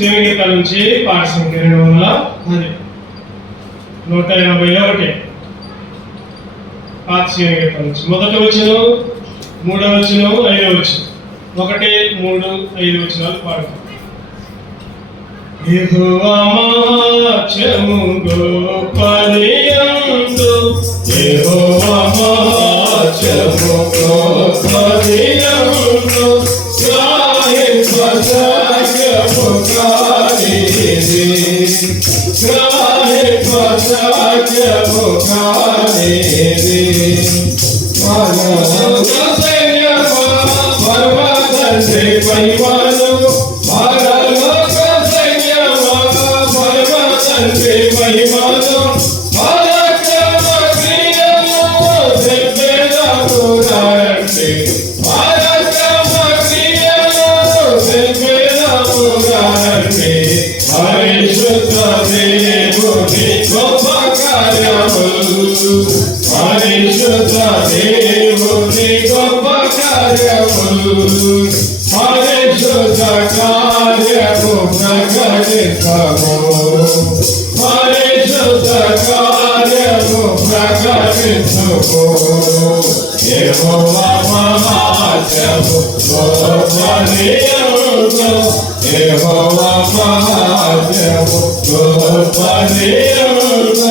శివగీతాల నుంచి పాట సంఖ్య 181 పాత శివగీతాల నుంచి మొదటి వచనం, మూడవ వచనం, ఐదవ వచనం, 1, 3, 5 వచనాలు పాడుతాం. యెహోవా మహాత్మ్యము గొప్పదియందు, యెహోవా మహాత్మ్యము గొప్పదియందు, గ్రాహింపజాగ్యము కానిది, గ్రాహింపజాగ్యము కానిది. మానవ సైన్యమా పరమతండ్రి మహిమను, పరలోక సైన్యమా పరమతండ్రి మహిమను, పరాక్రమ క్రియలు దివ్యము రండి, పరాక్రమ క్రియలు దివ్యము రండి. పరిశుద్ధ దేవుని గొప్ప కార్యములు, పరిశుద్ధ దేవుని గొప్ప కార్యములు, పరిశుద్ధ కార్యము ప్రకటించము, పరిశుద్ధ కార్యము ప్రకటించము. యెహోవా మహాత్మ్యము గొప్పదియందు, యెహోవా మహాత్మ్యము గొప్పదియందు,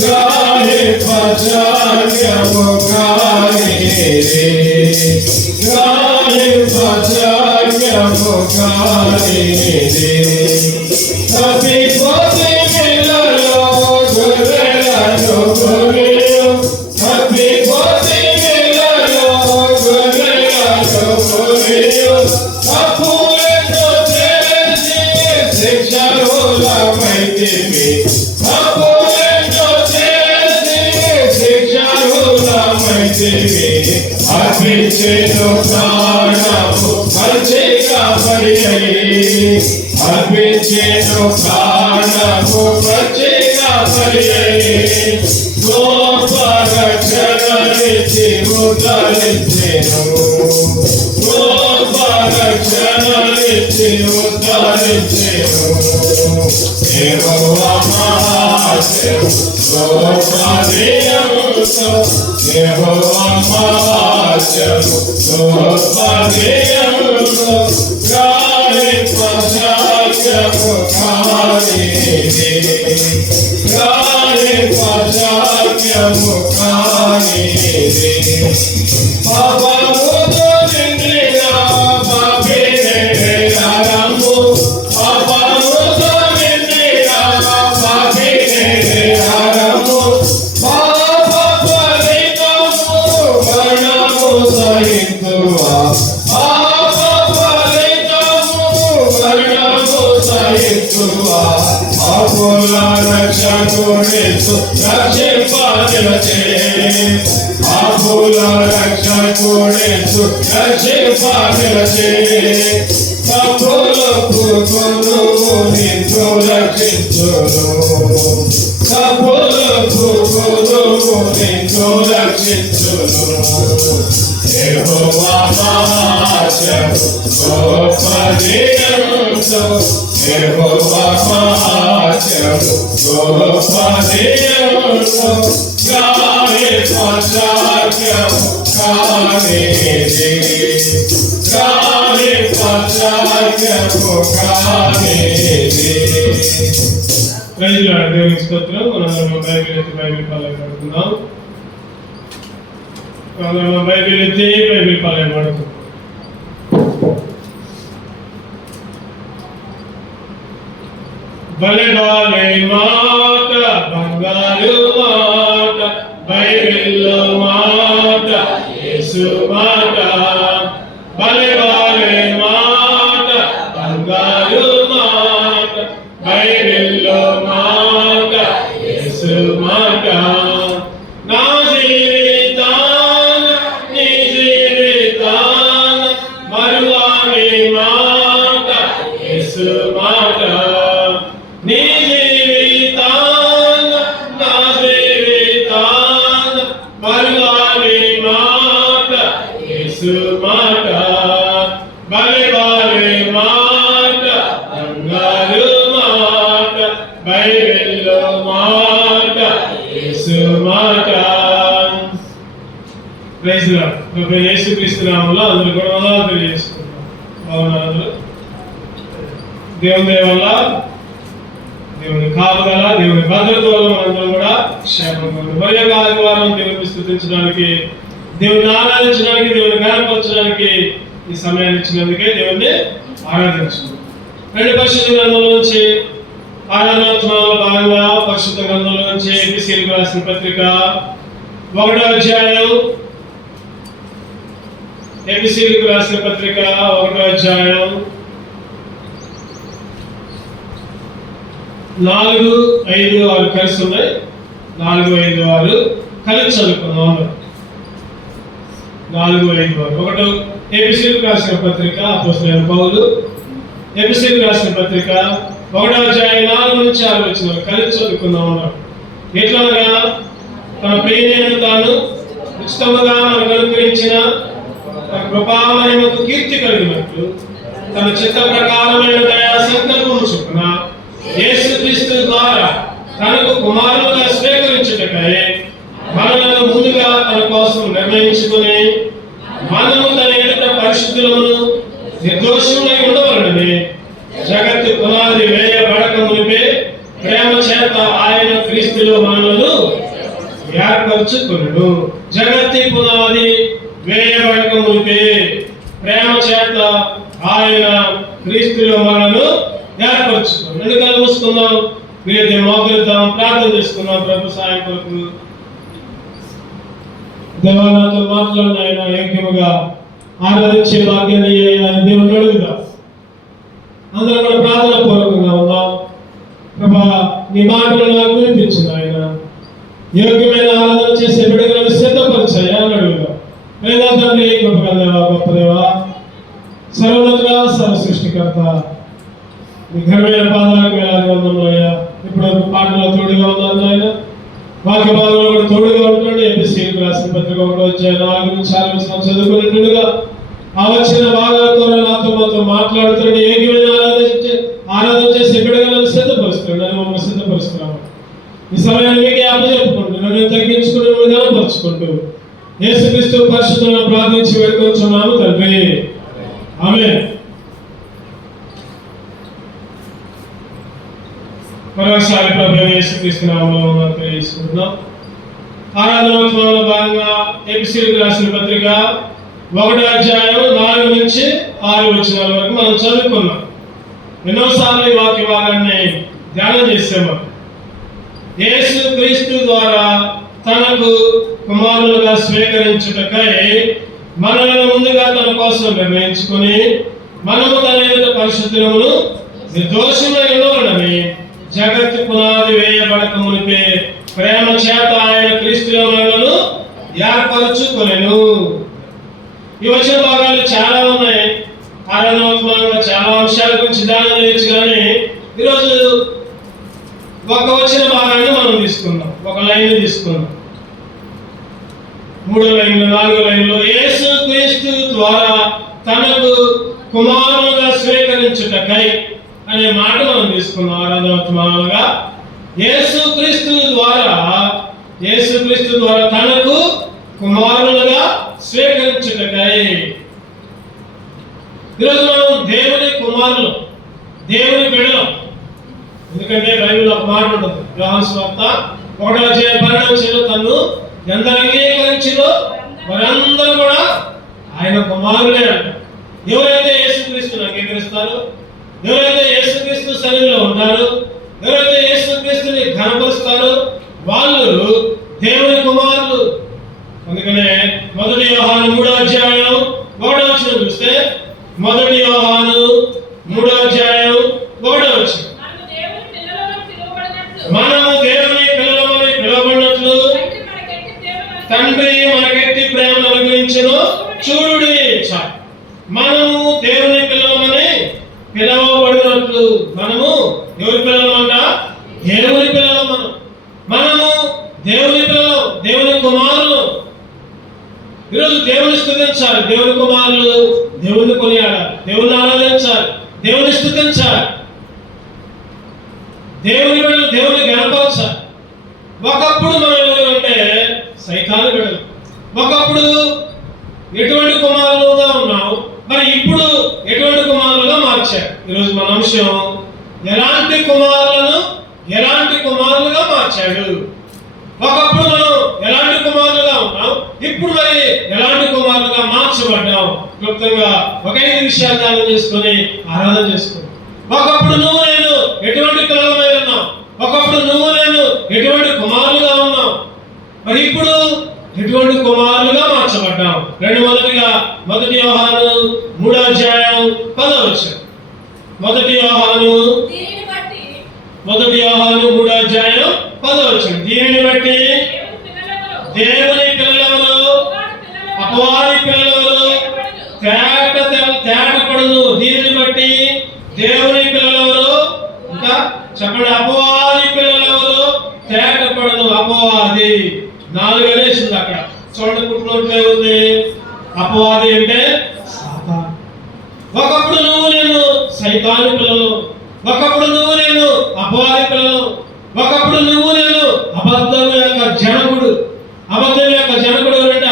గ్రాహింపజాగ్యము కానిది, గ్రాహింపజాగ్యము కానిది. తప్పిపోతే పిల్లలో గొర్రెలను కొనియు, తప్పిపోతే పిల్లలో గొర్రెలను కొనియు, తప్పులెన్నో చేసి శిక్షార్హులమైతిమి, తప్పులెన్నో చేసి శిక్షార్హులమైతిమి. అర్పించెను ప్రాణము మంచిగా పడి, అర్పించెను ప్రాణము మంచిగా పడి, గొప్ప రక్షణనిచ్చి ఉద్ధరించెను, గొప్ప రక్షణనిచ్చి ఉద్ధరించెను. యెహోవా మహాత్మ్యము గొప్పదియందు, యెహోవా మహాత్మ్యము గొప్పదియందు, గ్రాహింపజాగ్యము కానిది, గ్రాహింపజాగ్యము కానిది. పాపముతో నిండిన పాపినే నరము, పాపముతో నిండిన పాపినే నరము, పాప ఫలితము మరణము సహితువా, పాప ఫలితము మరణము సహితువా. పాపుల రక్షకుడేసు రక్షింపనిలచే, పాపుల రక్షకుడేసు రక్షింపనిలచే, తప్పులకు కొనుము నిన్ను రక్షించును, తప్పులకు కొనుము నిన్ను రక్షించును. యెహోవా మహాత్మ్యము గొప్పదియందు, యెహోవా మహాత్మ్యము గొప్పదియందు, గ్రాహింపజాగ్యము కానిది, గ్రాహింపజాగ్యము కానిది. Praise lord. దేవుని స్తోత్రం. మనందరం బైబిల్ ఎత్తి బైబిల్ పాలన పడుకుందాం. మనందరం బైబిల్ ఎత్తి బైబిల్ పాలన పడుకుందాం. భలే బాలే మాట, బంగారు మాట, బైబిల్లో మాట, యేసు మాట. భలే బాలే మాట, బంగారు మాట, బైబిల్లో మాట, యేసు మాట. నా జీవితాన నీ జీవితాన మరువాని మాట, యేసు మాట. నీ జీవితాన నా జీవితాన మరువాని మాట, బైబిల్లో మాట యేసు మాట. Praise lord. ప్రభు యేసుక్రీస్తు నామములో అందరూ కూడా వందనాలు తెలియజేసుకుంటున్నాం. అవునా? దేవుని దయ వల్ల, దేవుని కాపుదల, దేవుని భద్రత వల్ల మనందరం కూడా క్షేమంగా ఉన్నాం. మరి యొక్క ఆదివారం దేవుని స్తుతించడానికి, దేవుని ఆరాధించడానికి, దేవుని గణపరచడానికి ఈ సమయాన్ని ఇచ్చినందుకే దేవుణ్ణి ఆరాధించుకుందాం. రెండు పరిశుద్ధ గ్రంథంలో నుంచి ఆరాధనోత్సవంలో భాగంగా పరిశుద్ధ గ్రంథంలో నుంచి ఎఫెసీయులకు రాసిన పత్రిక 1వ అధ్యాయం, ఎఫెసీయులకు రాసిన పత్రిక 1వ అధ్యాయం 4, 5, 6 కలిసి ఉన్నాయి. 4, 5, 6 కలిసి చదువుకుందాం. 4, 5, 6 ఒకటి ఎఫెసీయులకు రాసిన పత్రిక అపోస్తలుడైన పౌలు ఎఫెసీయులకు రాసిన పత్రిక 1వ అధ్యాయం 4 నుంచి 6 వచనాలు కలిసి చదువుకుందాం అన్నాడు. ఎట్లనగా తన ప్రియమైన తాను ఉచితముగా మనకు అనుగ్రహించిన తన కృపామహిమకు కీర్తి కలిగినట్లు తన చిత్త ప్రకారమైన దయా సంకల్పము చొప్పున యేసుక్రీస్తు ద్వారా తనకు కుమారులుగా స్వీకరించుటకై మనలను ముందుగా తన కోసం నిర్ణయించుకుని మనము తన ఎదుట పరిశుద్ధులను నిర్దోషములై ఉండవలనని జగత్తు పునాది వేయబడక మునిపే ప్రేమ చేత ఆయన క్రీస్తులో మనలను ఏర్పరచుకొనెను. జగత్తు పునాది వేయబడక మునిపే ప్రేమ చేత ఆయన క్రీస్తులో మనలను ఏర్పరచుకున్నాం. రెండు కళ్ళు మూసుకుందాం, వీరైతే మోకరిద్దాం, ప్రార్థన చేసుకుందాం. ప్రభు సాయం కొరకు దేవాలయంతో మాట్లాడిన ఆయన యోగ్యముగా ఆరాధించే భాగ్యాన్ని దేవుని అడుగుదాం. అందరూ కూడా ప్రార్థన పూర్వకంగా ఉందాం. ప్రభా, నీ మాటలు నాకు వినిపించింది ఆయన, యోగ్యమైన ఆరాధన చేసే బిడ్డలను సిద్ధపరిచాయి అని అడుగుదాం. లేదా తండ్రి, కృపగల దేవా, గొప్ప దేవా, సర్వోన్నతుడా, సర్వ సృష్టికర్త, మీ ఘనమైన పాదాలకు వేలాది వందనములయ్యా. ఇప్పుడు పాటలో తోడుగా ఉన్నాను ఆయన, వాక్య భాగంలో కూడా తోడుగా ఉంటున్నాడు. ఎఫెసీయులకు రాసిన పత్రిక 1వ అధ్యాయం 4 నుంచి 6 వచనాలు చదువుకున్నట్టుగా ఆ వచ్చిన భాగాలతో మాతో మాట్లాడుతున్నాడు. ఏకమైన ఆరాధన చేసి బిడ్డలను సిద్ధపరుస్తున్నాడు అని మమ్మల్ని సిద్ధపరుస్తున్నాము. ఈ సమయాన్ని మీకే అప్పచెప్పుకుంటూ నన్ను తగ్గించుకుని విధానపరుచుకుంటూ యేసుక్రీస్తు పరిశుద్ధులను ప్రార్థించి వేడుకొంచున్నాము తండ్రి, ఆమేన్. మరొకసారి ప్రభు యేసుక్రీస్తు నామములో తెలియజేసుకుంటున్నాం. ఆరాధనోత్సవంలో భాగంగా ఎఫెసీయులకు రాసిన పత్రిక 1వ అధ్యాయం 4 నుంచి 6 వచనాల వరకు మనం చదువుకున్నాం. ఎన్నోసార్లు ఈ వాక్య భాగాన్ని ధ్యానం చేసాము. యేసుక్రీస్తు ద్వారా తనకు కుమారులుగా స్వీకరించుటకై మనలను ముందుగా తన కోసం నిర్ణయించుకుని మనము తన ఎదుట పరిశుద్ధులను నిర్దోషములై ఉండవలనని జగత్తు పునాది వేయబడక మునిపే ప్రేమ చేత ఆయన క్రీస్తులో మనలను ఏర్పరచుకొనెను. ఈ వచ్చిన భాగాలు చాలా ఉన్నాయి. ఆరాధనోత్సవంలో చాలా అంశాల గురించి ధ్యానం చేయొచ్చు, కానీ ఈరోజు ఒక వచ్చిన భాగాన్ని మనం తీసుకుందాం. ఒక లైన్ తీసుకుందాం. 3వ లైన్లో 4వ లైన్లో యేసుక్రీస్తు ద్వారా తనకు కుమారులుగా స్వీకరించుటకై అనే మాట మనం తీసుకున్నాం. ఆరాధనోత్సవంగా యేసుక్రీస్తు ద్వారా తనకు కుమారులుగా స్వీకరించుటకై. ఈరోజు మనం దేవుని కుమారులు, దేవుని బిడ్డలం. ఎందుకంటే బైబిల్లో ఒక మాట ఉంటుంది, యోహాను సువార్త 1వ అధ్యాయం 12వ వచనంలో తన్ను ఎందరు అంగీకరించిరో వారందరూ కూడా ఆయన కుమారులే అంట. ఎవరైతే యేసుక్రీస్తుని అంగీకరిస్తారో, ఎవరైతే యేసుక్రీస్తు సన్నిధిలో ఉంటారో, ఎవరైతే యేసుక్రీస్తుని ఘనపరుస్తారో వాళ్ళు దేవుని కుమారులు. అందుకనే 1 యోహాను 3వ అధ్యాయం 1వ వచనం చూస్తే 1 యోహాను 3వ అధ్యాయం 1వ వచనం, మనము దేవుని పిల్లలమని పిలువబడినట్లు తండ్రి మనకెట్టి ప్రేమను అనుగ్రహించెను చూడుడి. మనము దేవుని పిల్లలమని పిలవబడినట్లు, మనము ఎవరి పిల్లలమంట? దేవుని పిల్లలం. మనము దేవుని పిల్లలు, దేవుని కుమారులు. ఈరోజు దేవుని స్తుతించాలి, దేవుని కుమారులు దేవుని కొనియాడాలి, దేవుని ఆరాధించాలి, దేవుని స్తుతించాలి. దేవుని బిడ్డలు దేవుని గణపరచాలి. ఒకప్పుడు మనం ఎవరంటే సైతాను బిడ్డలు. ఒకప్పుడు ఎటువంటి కుమారులుగా ఉన్నాం, మరి ఇప్పుడు ఎటువంటి కుమారులుగా మార్చారు. ఈరోజు మన అంశం ఎలాంటి కుమారులుగా మార్చాడు. ఒకప్పుడు మనం ఎలాంటి కుమారులుగా ఉన్నాం, ఇప్పుడు మరి ఎలాంటి కుమారులుగా మార్చబడ్డాం. క్లుప్తంగా ఒక 5 విషయాలు ధ్యానం చేసుకొని ఆరాధన చేసుకున్నాం. ఒకప్పుడు నువ్వు నేను ఎటువంటి పిల్లలమై ఉన్నాం, ఒకప్పుడు నువ్వు నేను ఎటువంటి కుమారులుగా ఉన్నాం, మరి ఇప్పుడు ఎటువంటి కుమారులుగా మార్చబడ్డాం. మొదటి యోహాను 3:10. మొదటి యోహాను 3:10. దీనిని బట్టి దేవుని పిల్లలెవరు అపవాది పిల్లలెవరు తేటపడును. దీనిని బట్టి దేవుని పిల్లలెవరు, ఇంకా చెప్పండి, అపవాది పిల్లలెవరు తేటపడును. అపవాది 4 వేసింది అక్కడ చూడండి, పుట్టినట్లే ఉంది. అపవాది అంటే సాతాను. ఒకప్పుడు నువ్వు నేను సైతాను పిల్లలు, ఒకప్పుడు నువ్వు నేను అపవాది పిల్లలు, ఒకప్పుడు నువ్వు నేను అబద్ధం యొక్క జనకుడు. అబద్ధం యొక్క జనకుడు అంటే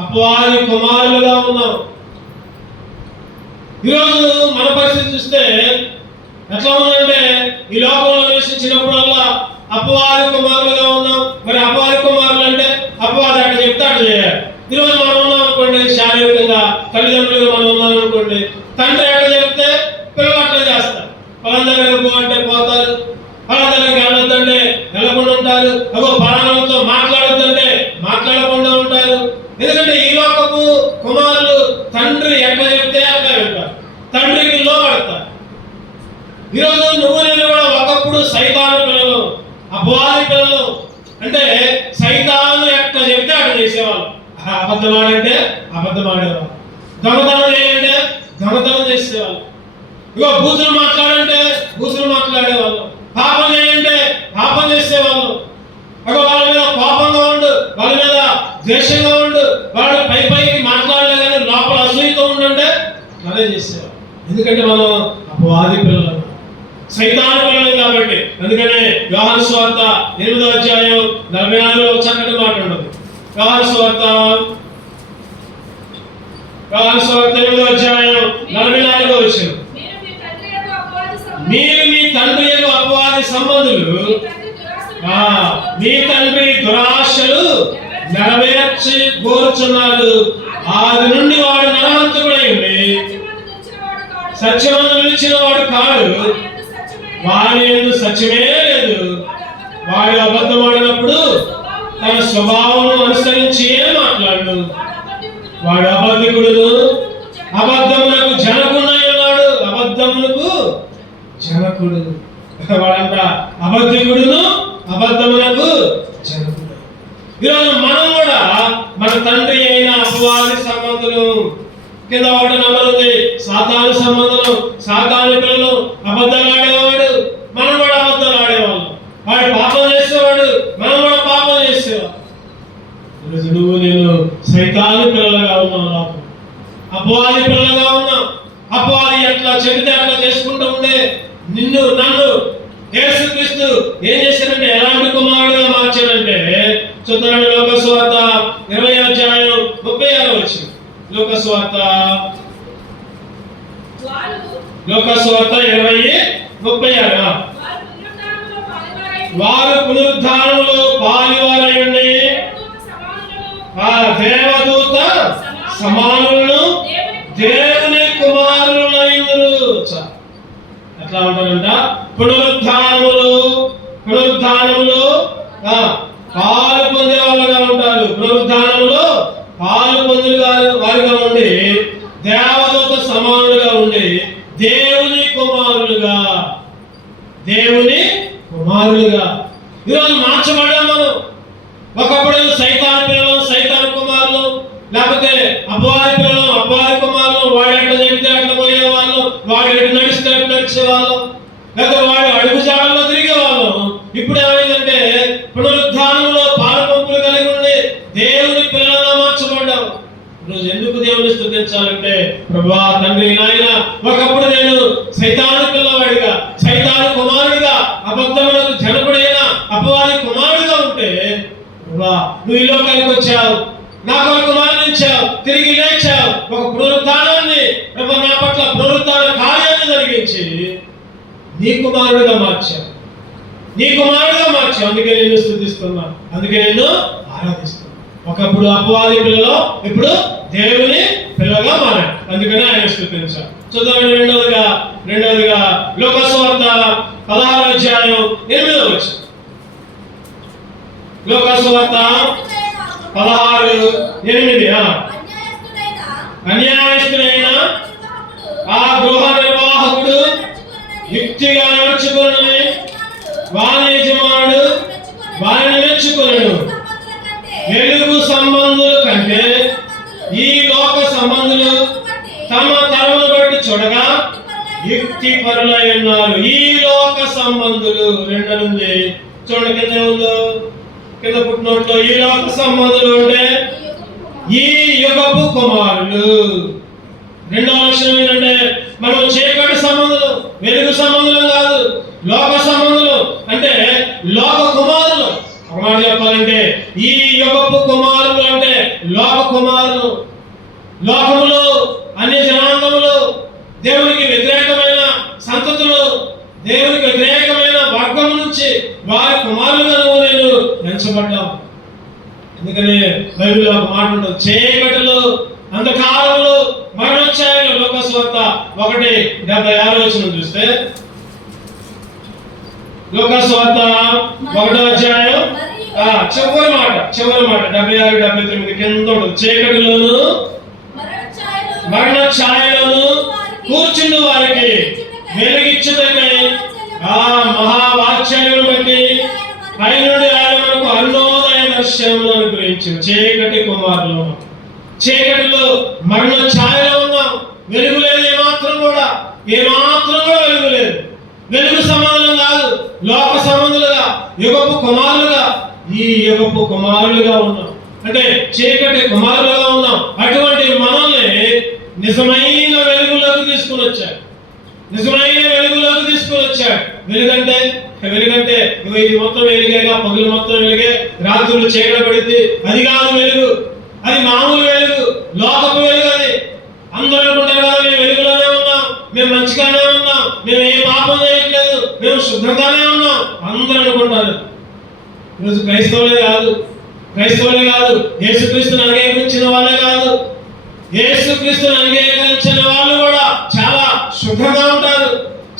అపవాది కుమారులుగా ఉన్నావు. ఈరోజు మన పరిస్థితి చూస్తే ఎట్లా ఉందంటే, ఈ లోకంలో నివసించినప్పుడల్లా అపవాది కుమారులుగా ఉన్నాం. మరి అపవాది కుమారులు అంటే అపవాది అక్కడ చెప్తే అట్లా చేయాలి. ఈరోజు మనం ఉన్నాం అనుకోండి, శారీరకంగా తల్లిదండ్రులుగా మనం ఉన్నాం అనుకోండి, తండ్రి ఎట్లా చెప్తే పిల్లలు అట్లా చేస్తారు. పొలం దగ్గర పోవంటే పోతారు, పొలం దగ్గరికి వెళ్ళొద్దంటే వెళ్ళకుండా ఉంటారు, పలానాలతో మాట్లాడొద్దంటే మాట్లాడకుండా ఉంటారు. ఎందుకంటే ఈ లోకపు కుమారులు తండ్రి ఎట్లా చెప్తే అట్లా వెళ్తారు, తండ్రికి లోపడతారు. ఈరోజు నువ్వు నేను కూడా ఒకప్పుడు సైతాను పిల్లలు, అపవాది పిల్లలు. అంటే సైతాను ఎట్లా చెప్తే అట్లా చేసేవాళ్ళు. అబద్ధమాడంటే అబద్ధమాడేవాళ్ళు, దొంగతనం చేయంటే దొంగతనం చేసేవాళ్ళు, బూతులు మాట్లాడంటే బూతులు మాట్లాడేవాళ్ళు, పాపం చేయంటే పాపం చేసేవాళ్ళు. వాళ్ళ మీద కోపంగా ఉండు, వాళ్ళ మీద ద్వేషంగా ఉండు, వాళ్ళు పైకి మాట్లాడలే కానీ లోపల అసూయతో ఉండంటే అదే చేసేవాళ్ళు. ఎందుకంటే మనం అపవాది పిల్లలు, సైతాను పిల్లలు కాబట్టి. అందుకనే యోహాను సువార్త 8:44 చక్కటి మాట ఉండదు. యోహాను సువార్త 8:44. మీరు మీ తండ్రి యొక్క అపవాది సంబంధులు, మీ తండ్రి దురాశలు నెరవేర్చి కోరుచున్నాడు. ఆది నుండి వాడు నరహంతకుడై ఉండి సత్యమందు నిలిచిన వాడు కాడు, వారి యందు సత్యమే లేదు. వాడు అబద్ధమాడినప్పుడు తన స్వభావం అనుసరించి మాట్లాడు. వాడు అబద్ధికుడును అబద్ధమునకు జనకుడై ఉన్నాడు. అబద్ధమునకు జనకుడు వాడంట, అబద్ధికుడును అబద్ధమునకు జనకుడు. ఈరోజు మనం కూడా మన తండ్రి అయిన అపవాది సంబంధులు. కింద ఒకటి నంబర్ ఉంది, సాతాను సంబంధులు, సాతాను పిల్లలు. అబద్ధాలు ఆడేవాడు, మనం కూడా అబద్ధాలు ఆడేవాళ్ళు. వాడు పాపం చేసేవాడు, మనం కూడా పాపం చేసేవాడు. ఈరోజు నువ్వు నేను సైతాను పిల్లలుగా ఉన్నావు, అపవాది పిల్లలుగా ఉన్నావు. అపవాది ఎట్లా చెబితే అట్లా చేసుకుంటూ ఉండే నన్ను యేసుక్రీస్తు ఏం చేశాడంటే ఎలాంటి కుమారుడుగా మార్చాడంటే చూద్దాం. లోకసువార్త 20:36. లోకసువార్త 20:36. వారు పునరుద్ధానములో పాలివారై ఉండి దేవదూత సమానులను దేవుని కుమారులైనరు. ఎట్లా ఉంటారంట, పునరుద్ధానములు పాలు పొందే వాళ్ళగా ఉంటారు. పునరుద్ధానములో పాలు పొందిన వారిగా ఉండి దేవదూత సమానులుగా ఉండి దేవుని కుమారులుగా ఈరోజు మార్చబడ్డాం మనం. ఒకప్పుడు సైతాను పిల్లలు, సైతాను కుమారులు, లేకపోతే అపవాది పిల్లలు, అపవాది కుమారులు. వాడు ఎట్లా చెబితే అట్లా పోయేవాళ్ళు, వాడు ఎటు నడిస్తే అట్లా నడిచేవాళ్ళు, లేకపోతే వాడు అడుగు జాడల్లో తిరిగేవాళ్ళు. ఇప్పుడు ఏమైందంటే పునరుద్ధానంలో పాలు పంపులు కలిగి ఉండి దేవుని పిల్లలుగా మార్చబడ్డాం. ఈరోజు ఎందుకు దేవుని స్తుతించాలంటే, ప్రభువా తండ్రి నాయన, ఒకప్పుడు నేను సైతాను పిల్లవాడిగా, సైతాను కుమారుడిగా, అబద్ధ ప్రభా నువ్వు ఈ లోకానికి వచ్చావు, నా కొరకు మరణించావు, తిరిగి లేచావు, ఒక పునరుత్థానాన్ని ప్రభా నా పట్ల పునరుత్థాన కార్యాన్ని జరిగించి నీ కుమారుడిగా మార్చావు, నీ కుమారుడిగా మార్చావు. అందుకే నేను స్తుతిస్తున్నాను, అందుకే నేను ఆరాధిస్తున్నాను. ఒకప్పుడు అపవాది పిల్లలో, ఇప్పుడు దేవుని పిల్లగా మారాడు, అందుకనే ఆయన స్తుతించాం. చూద్దాం. రెండవదిగా లూకాసు వార్త 16వ అధ్యాయం 8వ వచనం. లూకాసు వార్త 16:8. అన్యాయస్తుడైన ఆ గృహ నిర్వాహకుడు యుక్తిగా నడుచుకుని వాని యజమానుడు వారిని మెచ్చుకొనెను. వెలుగు సంబంధుల కంటే ఈ లోక సంబంధులు తమ తరమును బట్టి చూడగా యుక్తి పరులై ఉన్నారు. ఈ లోక సంబంధులు 2 ఉంది చూడండి, కింద ఉందో, కింద పుట్టినోట్లో ఈ లోక సంబంధులు అంటే ఈ యుగపు కుమారులు. రెండవ లక్షణం ఏంటంటే మనం చీకటి సంబంధులు, వెలుగు సంబంధులు కాదు, లోక సంబంధులు. అంటే లోక కుమారులు. ఒక మాట చెప్పాలంటే ఈ యుగపు కుమారులు అంటే లోక కుమారులు. లోకములు, అన్య జనాంగములు, దేవునికి వ్యతిరేకమైన సంతతులు, దేవునికి వ్యతిరేకమైన వర్గం నుంచి వారి కుమారులుగా నువ్వు నేను ఎంచబడ్డాం. అందుకనే బైబిల్లో ఒక మాట ఉంటుంది, చీకటిలో అంధకారంలో మరణోచ్చాయంలో. లూకాసు వార్త 1:76 వచనం చూస్తే, లూకాసు వార్త 1వ అధ్యాయం చివరి మాట 76, 79 కింద ఉంటుంది. చీకటిలోను మరణ ఛాయలోను కూర్చుండు వారికి వెలిగిచ్చుటకై ఆ మహావాత్సల్యమును బట్టి పైనుండి ఆయన మనకు అరుణోదయ దర్శనమును అనుగ్రహించింది. చీకటి కుమారులు, చీకటిలో మరణ ఛాయలో ఉన్నాం. వెలుగు లేదు, ఏమాత్రం కూడా వెలుగు లేదు. వెలుగు సంబంధం కాదు, లోక సంబంధులుగా, యుగపు కుమారులుగా, ఈ యుగపు కుమారులుగా ఉన్నాం. అంటే చీకటి కుమారులుగా ఉన్నాం. అటువంటి మనల్ని నిజమైన వెలుగులోకి తీసుకుని వచ్చాడు, నిజమైన వెలుగులోకి తీసుకుని వచ్చాడు. వెలుగంటే ఇది మొత్తం వెలుగేగా, పగులు మొత్తం వెలుగే, రాత్రులు చీకటి పడింది, అది కాదు వెలుగు. అది మామూలు వెలుగు, లోకపు వెలుగు. అది అందరూ అనుకుంటారు కదా మేము వెలుగులోనే ఉన్నాం, మేము మంచిగానే ఉన్నాం, మేము ఏ పాపం చేయట్లేదు, మేము శుభ్రంగానే ఉన్నాం అందరూ అనుకుంటారు. ఈరోజు క్రైస్తవులే కాదు, యేసుక్రీస్తుని అంగీకరించిన వాళ్ళే కాదు, యేసుక్రీస్తుని అంగీకరించిన వాళ్ళు కూడా చాలా శుభ్రంగా ఉంటారు,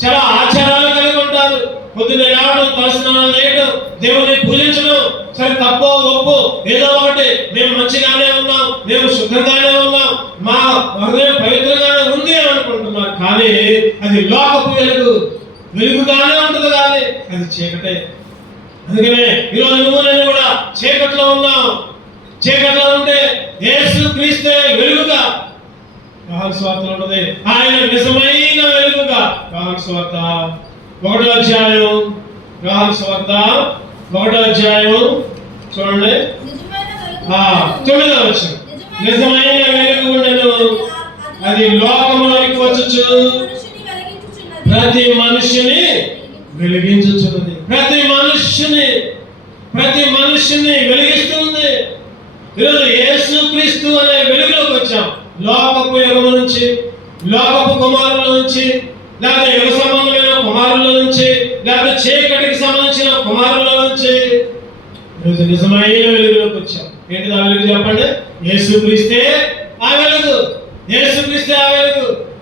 చాలా ఆచారాలు కలిగి ఉంటారు. పొద్దున్న లేవడం, తలస్నానం చేయడం, దేవుని పూజించడం, సరే తప్పో ఒప్పో ఏదో ఒకటి, మేము మంచిగానే ఉన్నాం, మేము శుభ్రంగానే ఉన్నాం, మా హృదయం పవిత్రంగానే ఉంది అని అనుకుంటున్నారు. కానీ అది లోకపు వెలుగుగానే ఉంటుంది, కానీ అది చీకటే. అందుకనే ఈరోజు నువ్వు నేను కూడా చీకట్లో ఉన్నాం. చీకట్లో ఉంటే యేసుక్రీస్తే వెలుగుగా. యోహాను సువార్తలో ఉన్నది, ఆయన నిజమైన వెలుగుగా. యోహాను సువార్త 1వ అధ్యాయం, యోహాను సువార్త 1వ అధ్యాయం చూడండి 9వ వచనం. నిజమైన వెలుగు ఉండెను, అది లోకములోనికి వచ్చుచు ప్రతి మనుష్యుని వెలిగించుచున్నది. ప్రతి మనుష్యుని వెలిగిస్తుంది. ఈరోజు యేసుక్రీస్తు అనే వెలుగులోకి వచ్చాం. లోకపు యుగము నుంచి, లోకపు కుమారుల నుంచి, లేదా యుగ సంబంధమైన కుమారుల నుంచి, లేదా చీకటికి సంబంధించిన కుమారుల నుంచి ఈరోజు నిజమైన వెలుగులోకి వచ్చాం. ఏంటి ఆ వెలుగు చెప్పండి? యేసుక్రీస్తే ఆ వెలుగు.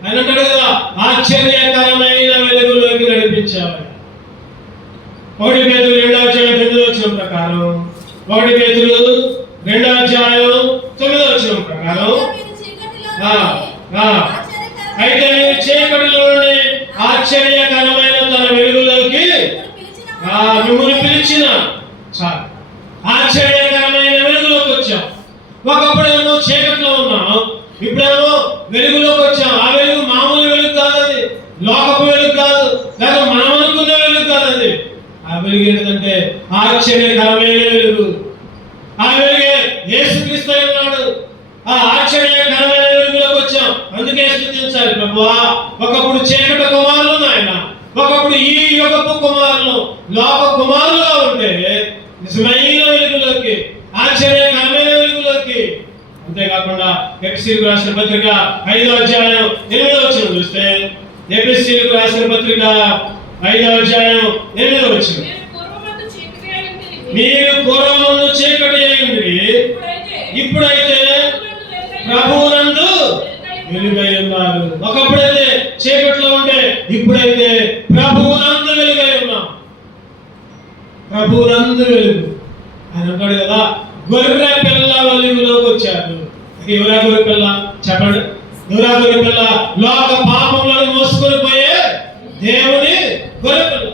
ఆయన అంటాడు కదా, ఆశ్చర్యకరమైన వెలుగులోకి నడిపించాలి. 1 పేతురు 2వ అధ్యాయం 9వ వచనం ప్రకారం, 1 పేతురు 2వ అధ్యాయం 9వ వచనం ప్రకారం, అయితే మీరు చీకటిలోని ఆశ్చర్యకరమైన తన వెలుగులోకి మిమ్మల్ని పిలిచిన చాలు. ఆశ్చర్యకరమైన వెలుగులోకి వచ్చాం. ఒకప్పుడేమో చీకట్లో ఉన్నాం, ఇప్పుడేమో వెలుగులోకి వచ్చాం. ఆ వెలుగు మామూలు వెలుగు కాదు, అది లోకపు వెలుగు కాదు, లేదా మనం అనుకున్న వెలుగు కాదు. అది ఆ వెలుగు ఏంటంటే ఆశ్చర్యకరమైన వెలుగు. ఆ వెలుగే యేసుక్రీస్తు ఉన్నాడు. ఆ ఆశ్చర్యకరమైన వెలుగులోకి వచ్చాం. అందుకే స్తుతించాలి ప్రభువా. ఒకప్పుడు చీకటి కుమారులు నాయన, ఒకప్పుడు ఈ యుగపు కుమారులు, లోక కుమారులుగా ఉంటే నిజమైన వెలుగులోకి, ఎఫెసీయులకు రాసిన పత్రిక 5వ అధ్యాయం 8వ వచనం చూస్తే, ఎఫెసీయులకు రాసిన పత్రిక 5వ అధ్యాయం 8వ వచనం, మీరు పూర్వమందు చీకటి అయింది, ఇప్పుడైతే ప్రభువునందు వెలుగై ఉన్నారు. ఒకప్పుడైతే చీకట్లో ఉంటే ఇప్పుడైతే ప్రభువునందు వెలుగై ఉన్నాం. ప్రభువునందు వెలుగు. ఆయన అంటాడు కదా, గొర్రె పిల్ల వెలుగులోకి వచ్చారు. ఎవరా గొర్రె పిల్ల చెప్పండి? ఎవరా గొర్రె పిల్ల? లోక పాపంలో మోసుకొని పోయే దేవుని గొర్రె పిల్ల.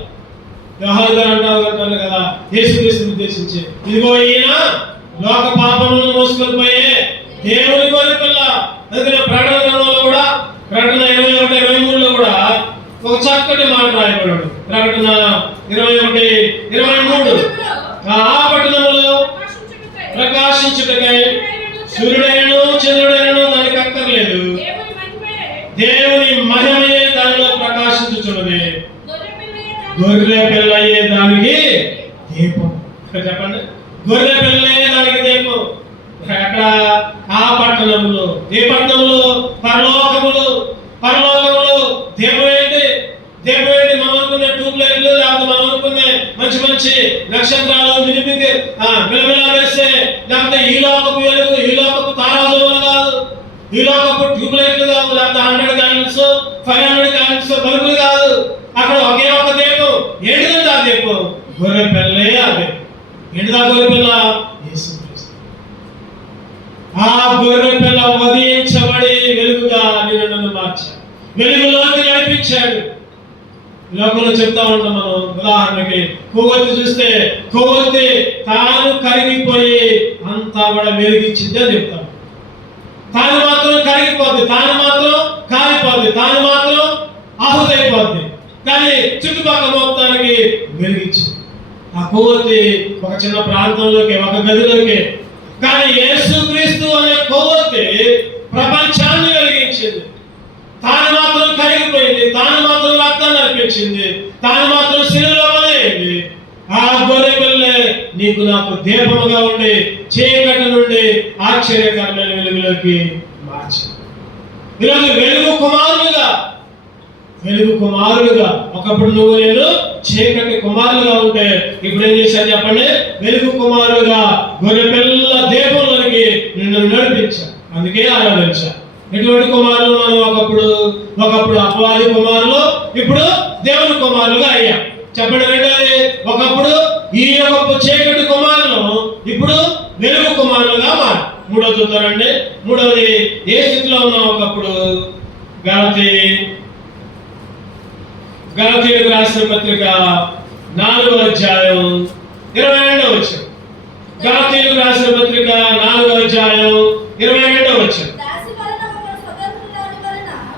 యోహాను అంటారు కదా, యేసుక్రీస్తుని ఉద్దేశించి, ఇదిగో ఈయన లోక పాపములను మోసుకొని పోయే దేవుని గొర్రె పిల్ల. అందుకని ప్రకటన గ్రంథంలో కూడా, ప్రకటన 21:23లో కూడా ఒక చక్కటి మాట రాయబడ్డాడు. ప్రకటన 21:23, ఆ పట్టణంలో ప్రకాశించుటకై సూర్యుడైనను చంద్రుడైనను దానికి అక్కర్లేదు, దేవుని మహిమయే దానిలో ప్రకాశించుచున్నది, గొర్రె పిల్లయే దానికి దీపం. చెప్పండి, గొర్రె పిల్లయే దానికి దీపం. అక్కడ ఆ పట్టణంలో, ఏ పట్టణంలో? పరలోకములు. పరలోకములు దీపం ఏంటి? దీపం ఏంటి? మనం అనుకునే ట్యూబ్ లైట్లు, లేకపోతే మనం అనుకునే మంచి మంచి నక్షత్రాలు విలవిలా వేస్తే, లేకపోతే ఈ లోకపు వెలుగు, ఈ లోకపు తారాజులు కాదు, ఈ లోకపు ట్యూబ్ లైట్లు కాదు, లేకపోతే 100 క్యాండిల్స్ 500 క్యాండిల్స్ బల్బులు కాదు. అక్కడ ఒకే ఒక దీపం. ఏంటిదంటే ఆ దీపం గొర్రె పిల్లే. ఆ దీపం ఏంటిదా? గొర్రె పిల్ల యేసుక్రీస్తు. ఆ గొర్రె పిల్ల ఉదయించబడి వెలుగుగా నిన్ను మార్చాడు, వెలుగులోకి నడిపించాడు. లోకంలో చెప్తా ఉంటాం మనం, ఉదాహరణకి కొవ్వొత్తి చూస్తే, కొవ్వొత్తి తాను కరిగిపోయి అంతా కూడా వెలిగించింది అని చెప్తాం. తాను మాత్రం కరిగిపోద్ది, తాను మాత్రం కాలిపోద్ది, తాను మాత్రం ఆహుతైపోద్ది, కానీ చుట్టుపక్కల మొత్తానికి వెలిగించింది. ఆ కొవ్వొత్తి ఒక చిన్న ప్రాంతంలోకి, ఒక గదిలోకి. కానీ యేసుక్రీస్తు అనే కొవ్వొత్తి ప్రపంచాన్ని వెలిగించింది. తాను మాత్రం కరిగిపోయింది, తాను మాత్రం రక్తాన్ని అర్పించింది, తాను మాత్రం శిలువలో పడేయండి. ఆ గొర్రె పిల్లే నీకు నాకు దీపముగా ఉండి చీకటి నుండి ఆశ్చర్యకరమైన వెలుగులోకి మార్చింది. ఈరోజు వెలుగు కుమారులుగా, వెలుగు కుమారులుగా. ఒకప్పుడు నువ్వు నేను చీకటి కుమారులుగా ఉంటే, ఇప్పుడు ఏం చేశాను చెప్పండి? వెలుగు కుమారులుగా గొర్రె పిల్ల దీపంలోనికి నిన్ను నడిపించా. అందుకే ఆరాధించా. ఎటువంటి కుమారులు మనం? ఒకప్పుడు అపవాది కుమారులు, ఇప్పుడు దేవుని కుమారులుగా అయ్యాం. చెప్పండి రెండోది, ఒకప్పుడు ఈ యొక్క చీకటి కుమారులు, ఇప్పుడు వెలుగు కుమారులుగా మారు. మూడోది చూద్దామండి. మూడవది, ఏ స్థితిలో ఉన్నాం? ఒకప్పుడు గలతీయులకు రాసిన పత్రిక 4వ అధ్యాయం 22వ వచనం. గలతీయులకు రాసిన పత్రిక 4వ అధ్యాయం 22వ వచనం.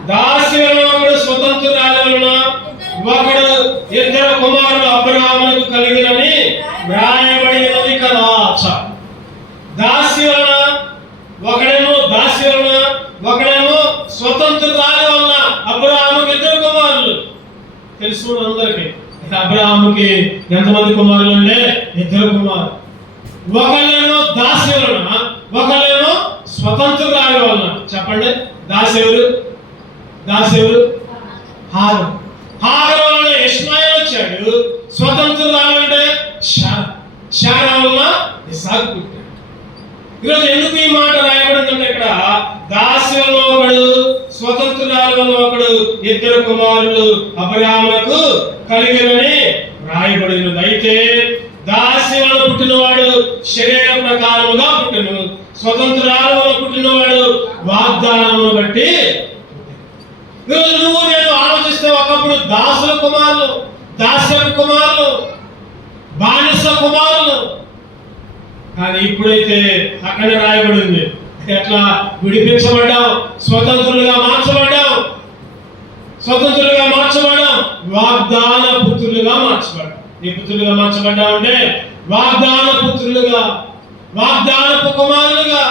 దాసి వలన ఒకడు స్వతంత్రురాలి వలన ఒకడు ఇద్దరు కుమారులు అబ్రహామునకు కలిగినని వ్రాయబడినది కదా. దాసి వలన ఒకడేమో, దాసి వలన ఒకడేమో స్వతంత్రురాలి వలన అబ్రహాముకి ఇద్దరు కుమారులు. తెలుసు అందరికి. అబ్రహాముకి ఎంతమంది కుమారులు అంటే? ఇద్దరు కుమారులు. ఒకళ్ళేమో దాసి వలన, ఒకళ్ళేమో స్వతంత్రురాలి వలన. చెప్పండి, దాసి ఎవరు? హాగరు. హాగరు వలన ఇష్మాయేలు వచ్చాడు. స్వతంత్రురాలు అంటే శారా వలన ఇస్సాకు పుట్టాడు. ఈరోజు ఎందుకు ఈ మాట రాయబడిందంటే, ఇక్కడ దాసి వలన ఒకడు, స్వతంత్రురాలు వలన ఒకడు, ఇద్దరు కుమారులు అబ్రహామునకు కలిగినని రాయబడినది. అయితే దాసి వలన పుట్టినవాడు శరీర ప్రకారముగా పుట్టెను, స్వతంత్రురాలు వలన పుట్టినవాడు వాగ్దానమును బట్టి. ఈరోజు నువ్వు నేను ఆలోచిస్తే, ఒకప్పుడు దాసుల కుమారులు, దాస్యపు కుమారులు, బానిస కుమారులు. కానీ ఇప్పుడైతే అక్కడ రాయబడింది, ఎట్లా విడిపించబడ్డాం, స్వతంత్రులుగా మార్చబడ్డాం, వాగ్దాన పుత్రులుగా మార్చబడ్డాం. ఏ పుత్రులుగా మార్చబడ్డాం అంటే వాగ్దాన పుత్రులుగా, వాగ్దానపు కుమారులుగా.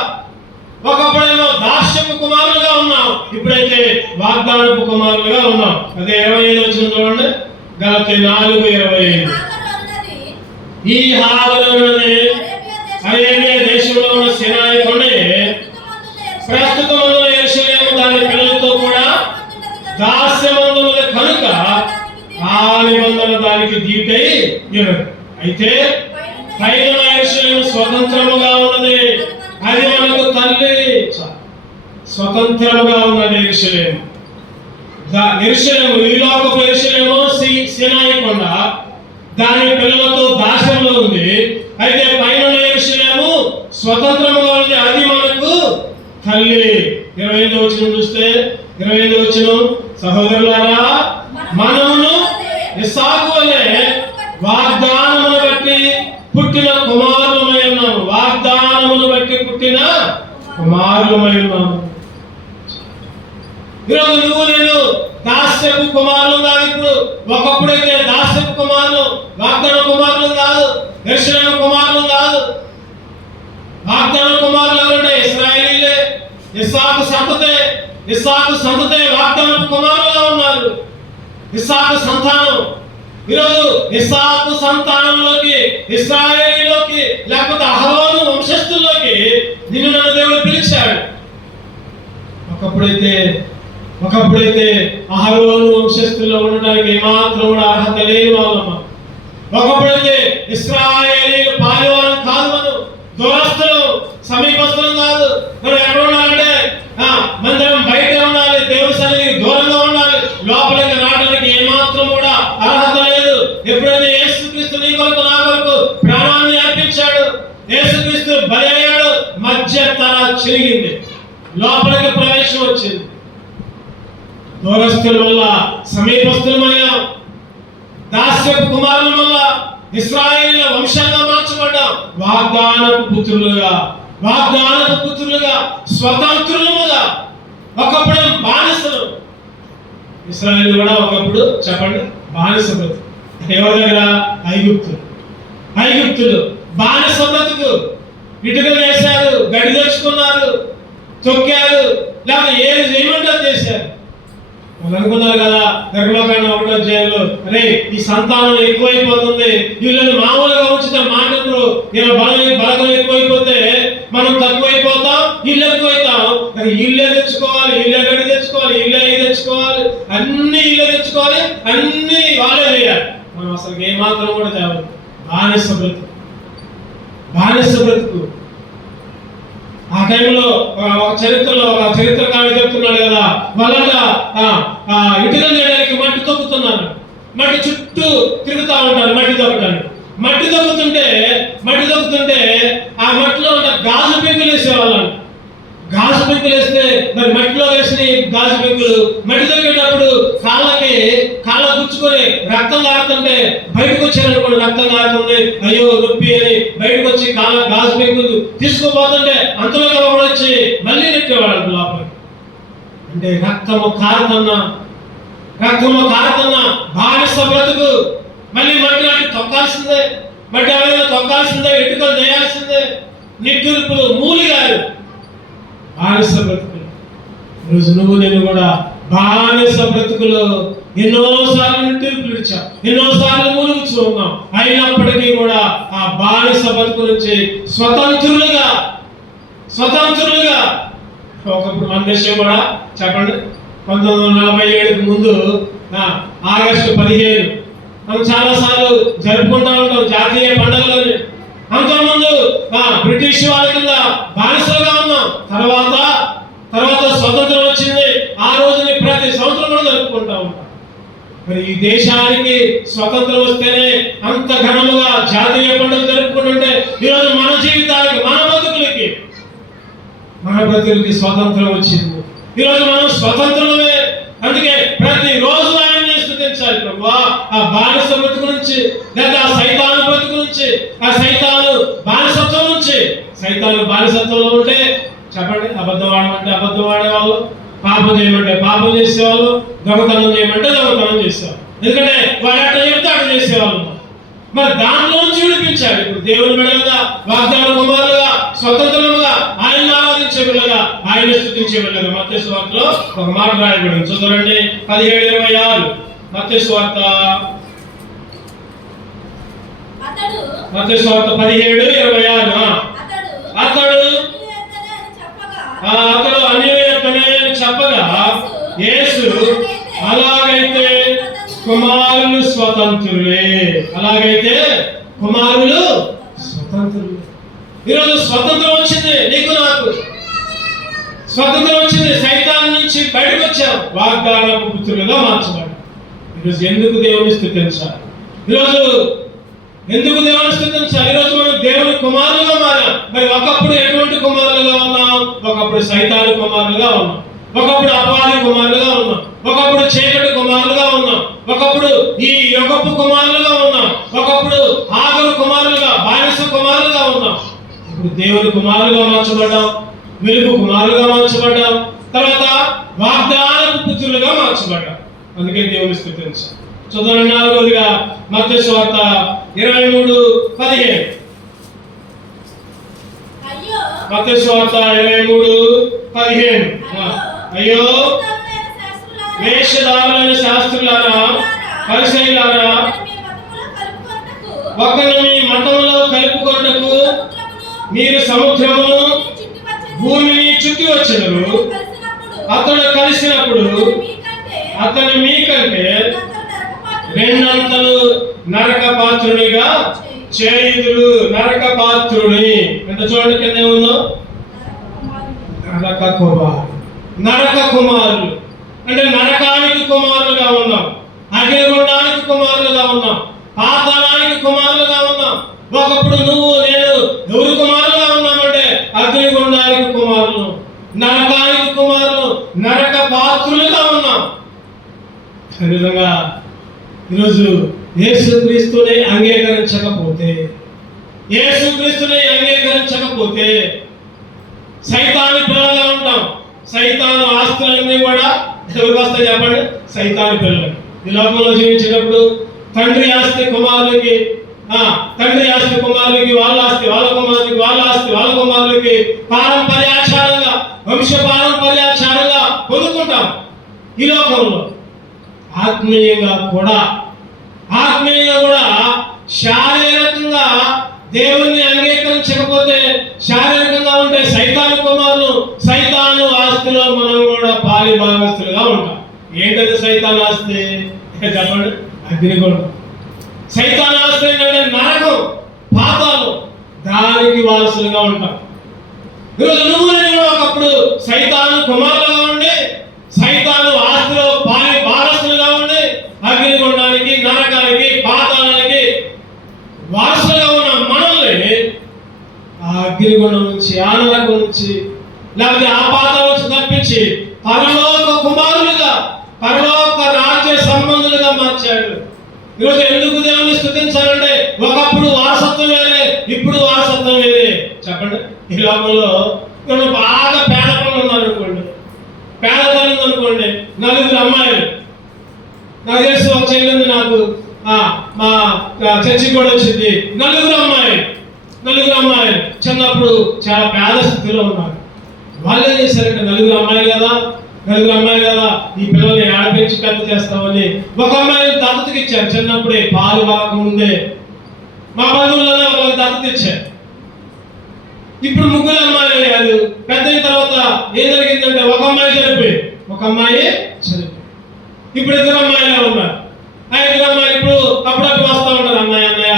ఒకప్పుడేమో దాస్యపు కుమారులుగా ఉన్నాం, ఇప్పుడైతే వాగ్దానపు కుమారులుగా ఉన్నాం. అదే 25 వచనం చూడండి. గలతీ 4:25. ఈ హాగరు అరేబియా దేశంలో ఉన్న సినాయి కొండయే ప్రస్తుతమున్న యెరూషలేము దాని పిల్లలతో కూడా దాస్యమందున్నది కనుక ఆ నిబంధన దానికి దీటై ఉన్నది. అయితే పైన యెరూషలేము స్వతంత్రముగా ఉన్నది, అది మనకు తల్లి. స్వతంత్రముగా ఉన్నది యెరూషలేము. యెరూషలేము ఈ లోకపు యెరూషలేము సీనాయి కొండ దాని పిల్లలతో దాస్యంలో ఉంది. అయితే పైన యెరూషలేము స్వతంత్రముగా ఉంది, అది మనకు తల్లి. 25వ వచనం చూస్తే 25వ వచనం, సహోదరులారా మనమును ఇస్సాకు వలె వాగ్దానమును బట్టి పుట్టిన కుమారులమై ఉన్నాము. వాగ్దానమును బట్టి పుట్టిన కుమారులమై ఉన్నాము. ఈరోజు నువ్వు నేను దాస్యపు కుమారులు కాదు. ఇప్పుడు ఒకప్పుడైతే దాస్యపు కుమారులు, వాగ్దాన కుమారులు కాదు, యెరూషలేము కుమారులు కాదు. వాగ్దాన కుమారులు ఎవరంటే ఇశ్రాయేలీలే, ఇస్సాకు సంతతే వాగ్దానపు కుమారులుగా ఉన్నారు. ఇస్సాకు సంతానం. ఈరోజు ఇస్సాకు సంతానంలోకి, ఇశ్రాయేలీలోకి, లేకపోతే అహరోను వంశస్థుల్లోకి నిన్ను నన్ను దేవుడు పిలిచాడు. ఒకప్పుడైతే అహరోను వంశస్థుల్లో ఉండడానికి ఏమాత్రం కూడా అర్హత లేని వాళ్ళమ్మ. ఒకప్పుడైతే ఇశ్రాయేలీలు పాలివారం కాదు, మనం దూరస్తులు, సమీపస్తులు కాదు. మనం ఎక్కడ ఉండాలంటే మందిరం బయట ఉండాలి, దేవుడి సన్నిధికి దూరంగా ఉండాలి. లోపలికి రావడానికి ఏమాత్రం కూడా అర్హత లేదు. ఎప్పుడైతే యేసుక్రీస్తు నీ కొరకు నా కొరకు ప్రాణాన్ని అర్పించాడు, యేసుక్రీస్తు బలి అయ్యాడు, మధ్య తల చిరిగింది, లోపలికి ప్రవేశం వచ్చింది. దూరస్తుల వల్ల సమీపస్తులమయ్యా, దాస్యపు కుమారుల వల్ల ఇశ్రాయేలీల వంశంగా మార్చబడ్డాం. వాగ్దానపు పుత్రులుగా స్వతంత్రులుగా. ఒకప్పుడు బానిసలు. ఇశ్రాయేలు కూడా ఒకప్పుడు చెప్పండి బానిస బ్రతుకు. ఎవరి దగ్గర? ఐగుప్తులు బానిస బ్రతుకు. ఇటుకలు వేశారు, గడి తెచ్చుకున్నారు, తొక్కారు, లేకపోతే ఏది చేయమంటే చేశారు. వాళ్ళు అనుకున్నారు కదా నిర్మకాండం 1వ అధ్యాయంలో, అరే ఈ సంతానం ఎక్కువైపోతుంది, వీళ్ళని మామూలుగా ఉంచితే మాటలు ఇలా బలగం ఎక్కువైపోతే మనం తక్కువైపోతాం, ఇల్లు ఎక్కువైతాం. ఇల్లే తెచ్చుకోవాలి, ఇల్లే గడి తెచ్చుకోవాలి, ఇల్లే తెచ్చుకోవాలి, అన్ని ఇల్లే తెచ్చుకోవాలి, అన్ని వాళ్ళే చేయాలి. మనం అసలు ఏమాత్రం కూడా తేవాలి. బానిస బ్రతుకు. ఆ టైంలో చరిత్రలో ఒక చరిత్రకారుడు చెప్తున్నాడు కదా, వాళ్ళంట ఇటుకలు చేయడానికి మట్టి తొక్కుతున్నారు, మట్టి చుట్టూ తిరుగుతూ ఉంటారు మట్టి తొక్కడానికి. మట్టి తొక్కుతుంటే ఆ మట్టిలో గాజు పెంకులు వేసేవాళ్ళంట. గాజు పెంకులు వేస్తే మరి మట్టిలో వేసిన గాజు పెంకులు మట్టి తొక్కేటప్పుడు కాళ్ళ గుచ్చుకొని రక్తం కారుతుంటే బయటకు వచ్చారనుకోండి, రక్తం కారుతుంది, అయ్యో నొప్పి అని బయటకు వచ్చి గాజు పెంకులు తీసుకుపోతుంటే అంతలోకి వచ్చి మళ్ళీ నెట్టేవాడు లోపలికి. అంటే రక్తము కారుతున్నా బానిస బ్రతుకు. మళ్ళీ మట్టి నాటి తొక్కాల్సిందే, మట్టి అవన్నీ తొక్కాల్సిందే, ఇటుకలు చేయాల్సిందే, నిట్టూర్పులు, మూలిగారు. బానిస బ్రతుకులు. ఈరోజు నువ్వు నేను కూడా బానిస బ్రతుకులు ఎన్నోసార్లు నిట్టూర్పులు ఇచ్చాం, ఎన్నోసార్లు మూలుగుచూ ఉన్నాం. అయినప్పటికీ కూడా ఆ బానిస బ్రతుకు నుంచి స్వతంత్రులుగా ఒకప్పుడు మన దేశం కూడా చెప్పండి 1947కు ముందు ఆగస్టు 15 మనం చాలా సార్లు జరుపుకుంటా ఉంటాం జాతీయ పండుగలని. అంతకుముందు బ్రిటిష్ వాళ్ళ కింద బానిసలుగా ఉన్నాం. తర్వాత స్వతంత్రం వచ్చింది. ఆ రోజుని ప్రతి సంవత్సరం కూడా జరుపుకుంటా ఉంటాం. మరి ఈ దేశానికి స్వతంత్రం వస్తేనే అంత ఘనముగా జాతీయ పండుగ జరుపుకుంటుంటే ఈరోజు మన జీవితానికి, మన బ్రతుకులకి స్వతంత్రం వచ్చింది. ఈరోజు మనం స్వతంత్రమే. అందుకే ప్రతిరోజు ఆయన్ని స్తుతించాలి. ప్రభువా ఆ బానిస బ్రతుకు నుంచి, లేదా ఆ సైతాను బ్రతుకు నుంచి, ఆ సైతాను బానిసత్వం నుంచి. సైతాను బానిసత్వంలో ఉంటే చెప్పండి, అబద్ధం ఆడమంటే అబద్ధం ఆడేవాళ్ళు, పాపం చేయమంటే పాపం చేసేవాళ్ళు, దొంగతనం చేయమంటే దొంగతనం చేసేవాళ్ళు. ఎందుకంటే వాడు అట్లా చెప్తే అట్లా చేసేవాళ్ళు. మరి దాంట్లో నుంచి విడిపించాడు. ఇప్పుడు దేవుని బిడ్డలుగా, వాగ్దాన కుమారులుగా, స్వతంత్రులుగా, ఆయన ఆరాధించే బిడ్డలుగా, ఆయన స్తుతించే బిడ్డలుగా. మత్తయి సువార్తలో ఒక మాట రాయబడింది, చూడండి 17:26. మత్తయి సువార్త 17:26. అతడు చెప్పగా యేసు అలాగైతే కుమారులు స్వతంత్రులే. అలాగైతే కుమారులు స్వతంత్రులు. ఈరోజు స్వతంత్రం వచ్చింది నీకు నాకు. స్వతంత్రం వచ్చింది. సైతాన్ నుంచి బయటకు వచ్చాం. వాగ్దానపు పుత్రులుగా మార్చబడ్డాం. ఈరోజు ఎందుకు దేవుని స్తుతించాలి? ఈరోజు ఎందుకు దేవుని స్తుతించాలి? ఈరోజు మనం దేవుని కుమారులుగా మారాం. మరి ఒకప్పుడు ఎటువంటి కుమారులుగా ఉన్నాం? ఒకప్పుడు సైతాను కుమారులుగా ఉన్నాం, ఒకప్పుడు అపవాది కుమారులుగా ఉన్నాం, ఒకప్పుడు చీకటి కుమారులుగా ఉన్నాం, ఒకప్పుడు ఈ యుగపు కుమారులుగా ఉన్నాం, ఒకప్పుడు ఆగరు కుమారులుగా, బానిస కుమారులుగా ఉన్నాం. ఇప్పుడు దేవుని కుమారులుగా మార్చబడ్డాం, వెలుగు కుమారులుగా మార్చబడ్డాం, తర్వాత వాగ్దానపు పుత్రులుగా మార్చబడ్డాం. అందుకే దేవుని స్తుతించాలి. చూడండి, 4వదిగా మత్తయి సువార్త 23:15. మత్తయి సువార్త 23:15. అయ్యో వేషధారులైన శాస్త్రులారా, పరిసయ్యులారా, ఒకరిని మీ మతములో కలుపుకొనుటకు మీరు సముద్రమును భూమిని చుట్టి వచ్చెదరు. అతడు కలిసినప్పుడు అతను మీకంటే 2 అంతలు నరక పాత్రునిగా చేయుదురు. నరక పాత్రుని ఎంత చూడండి, కింద ఉందో నరక కుమారులు. నరక కుమారులు అంటే నరకానికి కుమారులుగా ఉన్నాం, అగ్నిగుండానికి కుమారులుగా ఉన్నాం, పాతాళానికి కుమారులుగా ఉన్నాం. ఒకప్పుడు నువ్వు నేను ఎవరి కుమారులుగా ఉన్నామంటే అగ్నిగుండానికి కుమారులు, నరకానికి కుమారులు, నరక పాత్రులుగా ఉన్నాం. విధంగా ఈరోజు యేసుక్రీస్తుని అంగీకరించకపోతే, యేసుక్రీస్తుని అంగీకరించకపోతే సైతాను పిల్లలుగా ఉంటాం. సైతాను ఆస్తులన్నీ కూడా ఎవరికి వస్తాయి చెప్పండి? సైతాను పిల్లలు. ఈ లోకంలో జీవించినప్పుడు తండ్రి ఆస్తి కుమారులకి, తండ్రి ఆస్తి కుమారులకి, వాళ్ళ ఆస్తి వాళ్ళ కుమారులకి, వాళ్ళ ఆస్తి వాళ్ళ కుమారులకి పారంపర్యాచారంగా, వంశ పారంపర్యాచారంగా పొందుకుంటాం. ఈ లోకంలో ఆత్మీయంగా కూడా శారీరకంగా దేవుణ్ణి అంగీకరించకపోతే, శారీరకంగా ఉంటే సైతాను కుమారులు, సైతాను ఆస్తిలో మనం కూడా పాలి భాగస్తులుగా ఉంటాం. ఏంటది సైతాను ఆస్తి చెప్పండి? అగ్నిగుండం. సైతాను ఆస్తి ఏంటంటే నరకం, పాతాళం, దానికి వారసులుగా ఉంటాం. ఈరోజు నువ్వు నేను ఒకప్పుడు సైతాను కుమారులుగా ఉండి, సైతాను ఆస్తిలో పాలి వారసులుగా ఉండి, అగ్నిగుండానికి, నరకానికి, పాతాళానికి వారసులుగా ఉన్న మనల్ని ఆ అగ్నిగుండం నుంచి, ఆ నరకం నుంచి, లేకపోతే ఆ పాతాళం నుంచి తప్పించి పరలోక కుమారులుగా, పరలోక రాజ్య సంబంధులుగా మార్చాడు. ఈరోజు ఎందుకు దేవుని స్తుతించాలంటే ఒకప్పుడు వారసత్వం వేరే, ఇప్పుడు వారసత్వం వేరే. చెప్పండి, ఈ లోకంలో బాగా పేద పిల్లలు ఉన్నారు అనుకోండి, పేద తల్లి అనుకోండి, 4 అమ్మాయిలు. నాకు తెలుసు ఒక చెల్లింది, నాకు మా చర్చి కూడా వచ్చింది. 4 అమ్మాయిలు చిన్నప్పుడు చాలా పేద స్థితిలో ఉన్నారు. వాళ్ళు ఏం చేశారంటే 4 అమ్మాయిలు కదా, ఈ పిల్లల్ని ఆడపించి పెద్ద చేస్తామని ఒక అమ్మాయిని దత్తతకి ఇచ్చారు. చిన్నప్పుడే పాలు బాగముందే మా బంధువులలో వాళ్ళకి దత్తత ఇచ్చారు. ఇప్పుడు 3 అమ్మాయిలు కాదు, పెద్ద అయిన తర్వాత ఏం జరిగిందంటే ఒక అమ్మాయి చనిపోయింది. ఇప్పుడు 2 అమ్మాయిలే ఉన్నారు. ఆ 2 అమ్మాయిలు ఇప్పుడు అప్పుడప్పుడు వస్తూ ఉంటారు. అన్నయ్య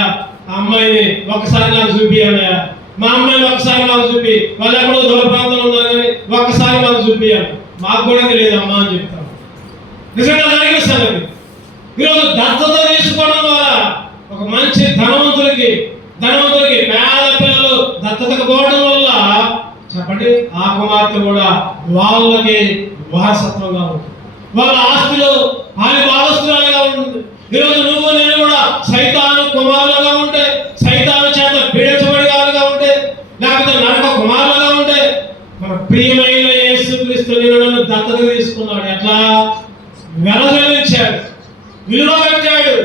ఆ అమ్మాయిని ఒక్కసారి నాకు చూపి అన్నయ్య, మా అమ్మాయిని ఒక్కసారి నాకు చూపి, వాళ్ళు ఎక్కడో దూర ప్రాంతంలో ఉన్నారు కానీ ఒక్కసారి నాకు చూపియాలి, మాకు కూడా తెలియదు అమ్మా అని చెప్తాను. నిజంగా జరిగిన సంగతి. ఈరోజు దత్తత తీసుకోవడం ద్వారా ఒక మంచి ధనవంతులకి పేద పిల్లలు దత్తతకు పోవడం వల్ల చెప్పండి, ఆ కుమార్తె కూడా వాళ్ళకి వారసత్వంగా ఉంటుంది, వాళ్ళ ఆస్తిలో పాలి భాగస్తులుగా ఉంటుంది. ఈరోజు నువ్వు నేను కూడా సైతాను కుమారులుగా ఉంటే, సైతాను చేత పీడించబడిగా ఉంటే, లేకపోతే నరక కుమారులుగా ఉంటే, మన ప్రియమైన యేసుక్రీస్తు నన్ను దత్తత తీసుకున్నాడు. ఎట్లా? వెలజల్లించాడు, విలువ కట్టాడు.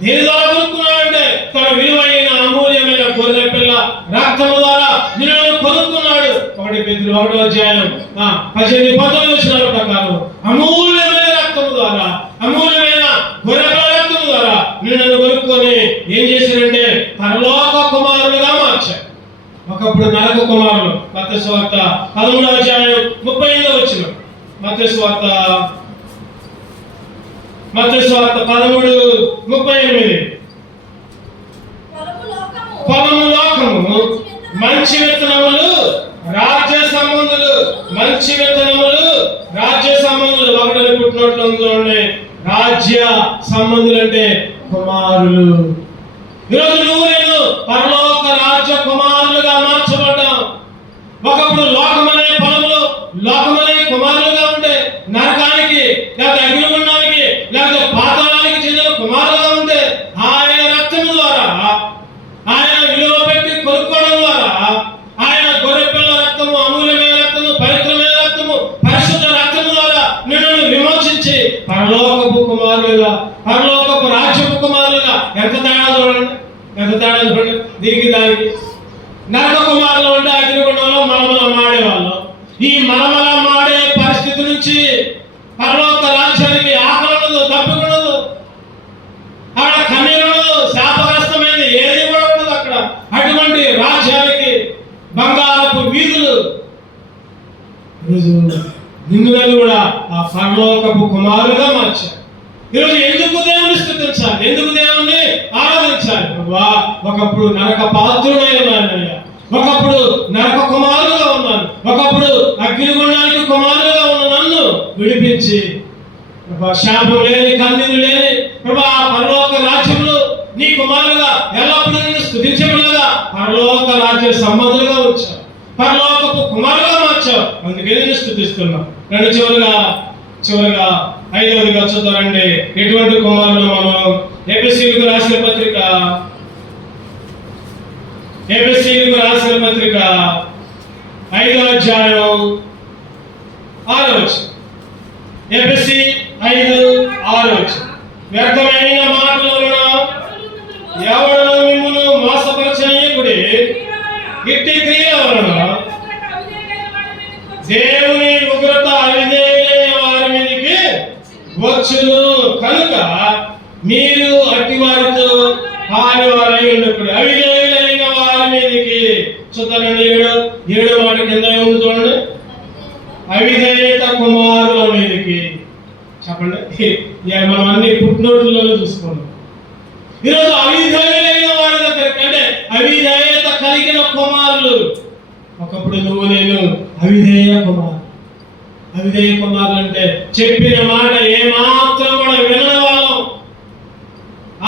దేని ద్వారా కొనుక్కున్నాడంటే తన విలువైన అమూల్యమైన గొర్రె పిల్ల రక్తము ద్వారా నిన్ను కొనుక్కున్నాడు. 1 Peter 1:18-19 ప్రకారం అమూల్యమైన రక్తము ద్వారా, అమూల్యమైన గొర్రె పిల్ల రక్తము ద్వారా నిన్ను కొనుక్కొని ఏం చేశాడంటే పరలోక కుమారులుగా మార్చాడు. ఒకప్పుడు నరక కుమారులు. మత్తయి సువార్త 13:38 మత్తయి సువార్త 13:38. పొలము లోకము, మంచి విత్తనములు రాజ్య సంబంధులు. మంచి విత్తనములు రాజ్య సంబంధులు. ఒకటి పుట్టినట్లు చూడండి, రాజ్య సంబంధులు అంటే కుమారులు. ఈరోజు నువ్వు నేను పరలోక రాజ్య కుమారులుగా మార్చబడ్డాం. ఒకప్పుడు లోకమనే పొలంలో లోకమనే కుమారులుగా ఉంటే, నరకానికి లేదా అగ్నిగుండానికి లేదా పాతాళానికి చెందిన కుమారులుగా ఉంటే, ఆయన రక్తం ద్వారా, ఆయన విలువ పెట్టి కొనుక్కోవడం ద్వారా, ఆయన గొర్రెపిల్ల రక్తము, అమూల్యమైన రక్తము, పవిత్రమైన రక్తము, పరిశుద్ధ రక్తము ద్వారా నిన్ను విమోచించి పరలోకపు కుమారులుగా, పరలోకపు రాజ్యపు కుమారులుగా. ఎంత తేడా చూడండి, ఎంత తేడా చూడండి దీనికి దానికి. నరక కుమారులు అంటే అగ్నిగుండంలో మలమల మాడేవాళ్ళం. ఈ మలమల మాడే పరిస్థితి నుంచి పరలోక రాజ్యానికి ఆకలి ఉండదు, తప్పుకుండదు, అక్కడ కన్నీరు ఉండదు, శాపగ్రస్తమైంది ఏది కూడా ఉండదు అక్కడ. అటువంటి రాజ్యానికి బంగారపు వీధులు. ఈరోజు నిన్ను కూడా ఆ పరలోకపు కుమారులుగా మార్చారు. ఈరోజు ఎందుకు దేవుని స్తుతించాలి, ఎందుకు దేవుణ్ణి ఆరాధించాలి? ఒకప్పుడు నరక పాత్రుడై ఉన్నానయ్యా, ఒకప్పుడు నరక కుమారులుగా ఉన్నాను, ఒకప్పుడు అగ్నిగుండానికి కుమారులుగా ఉన్న నన్ను విడిపించి శాపం లేని, కన్నీరు లేని ప్రభా పరలోక రాజ్యంలో నీ కుమారులుగా ఎల్లప్పుడూ నేను స్తుతించబడగా పరలోక రాజ్య సంబంధులుగా వచ్చావు, పరలోకపు కుమారులుగా మార్చావు. అందుకే నేను స్తుతిస్తున్నాను. రెండు చివరిగా 5వదిగా చూద్దామండి. ఎటువంటి కుమారులు మనం? ఎఫెసీయులకు రాసిన పత్రిక 5వ అధ్యాయం 6వ వచనం. ఎఫెసీ 5:6 వచనం. వ్యర్థమైన మాటల వలన ఎవడు మిమ్మును మోసపరచనీయకుడి, ఇట్టి క్రియల వలన దేవుని ఉగ్రత అవిధేయులైన వారి మీదకి వచ్చును. కనుక మీరు అట్టి వారితో హానివారై ఉండకూడదు. అవిధేయులైన వారి మీదకి. చూద్దానండి, 7వ మాట కింద ఉంది చూడండి. అవిధేయత కుమారుల మీదకి. చెప్పండి, మనం అన్ని పుట్టినోట్లలో చూసుకున్నాం. ఈరోజు అవిధేయులైన వారి దగ్గరికి, అంటే అవిధేయత కలిగిన కుమారులు. ఒకప్పుడు నువ్వు నేను అవిధేయ కుమారులు అంటే చెప్పిన మాట ఏమాత్రం కూడా వినని వాళ్ళం,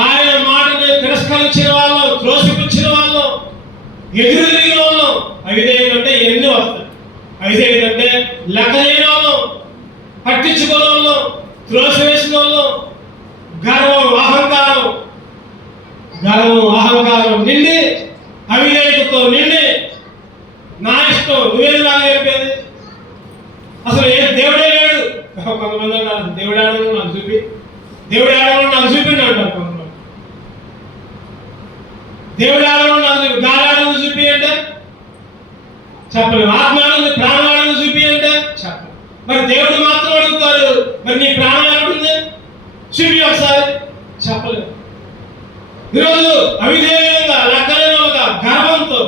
ఆయన మాటని తిరస్కరించిన వాళ్ళం, త్రోసిపుచ్చిన వాళ్ళం, ఎదురు తిరిగిన వాళ్ళం. అవిధేయులు అంటే ఎన్ని వస్తాయి? అవిధేయులు అంటే లెక్కలేని వాళ్ళం, పట్టించుకున్న వాళ్ళం, త్రోసివేసిన వాళ్ళం, గర్వం అహంకారం నిండి, అవిధేయతతో నిండి, నా ఇష్టం నువ్వేది నాకు చెప్పేది, అసలు ఏ దేవుడే లేడు. కొంతమంది అన్నారు దేవుడు ఆడను నాకు చూపి, దేవుడు ఆడను నాకు చూపిండి అంటారు కొంతమంది. దేవుడు ఆడను నాకు చూపి, గాలి ఆడను చూపి అంటే చెప్పలేము. ఆత్మ ఆడను, ప్రాణం ఆడను చూపి అంటే చెప్పలేము. మరి దేవుడు మాత్రం అడుగుతారు, మరి నీ ప్రాణం ఎక్కడుంది చూపి ఒకసారి, చెప్పలేము. ఈరోజు అవిధేయంగా, లెక్కలేనిగా, గర్వంతో,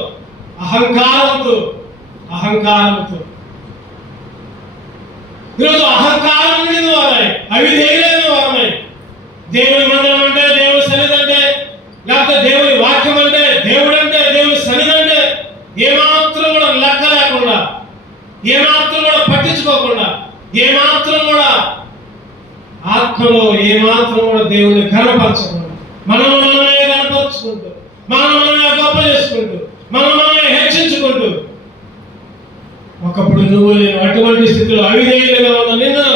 అహంకారంతో ఈరోజు అహంకారం నిండిన వారై, అవిధేయులైన వారై, దేవుని మందిరం అంటే దేవుని సన్నిధి అంటే, లేకపోతే దేవుని వాక్యం అంటే, దేవుడు అంటే, దేవుని సన్నిధి అంటే ఏమాత్రం కూడా లెక్క లేకుండా, ఏమాత్రం కూడా పట్టించుకోకుండా, ఏమాత్రం కూడా ఆత్మలో ఏమాత్రం కూడా దేవుని ఘనపరచకుండా, మనమే కనపరుచుకుంటూ, మనమే గొప్ప చేసుకుంటూ, మనమే హెచ్చించుకుంటూ, ఒకప్పుడు నువ్వు నేను అటువంటి స్థితిలో అవిధేయులుగా ఉన్న నిన్ను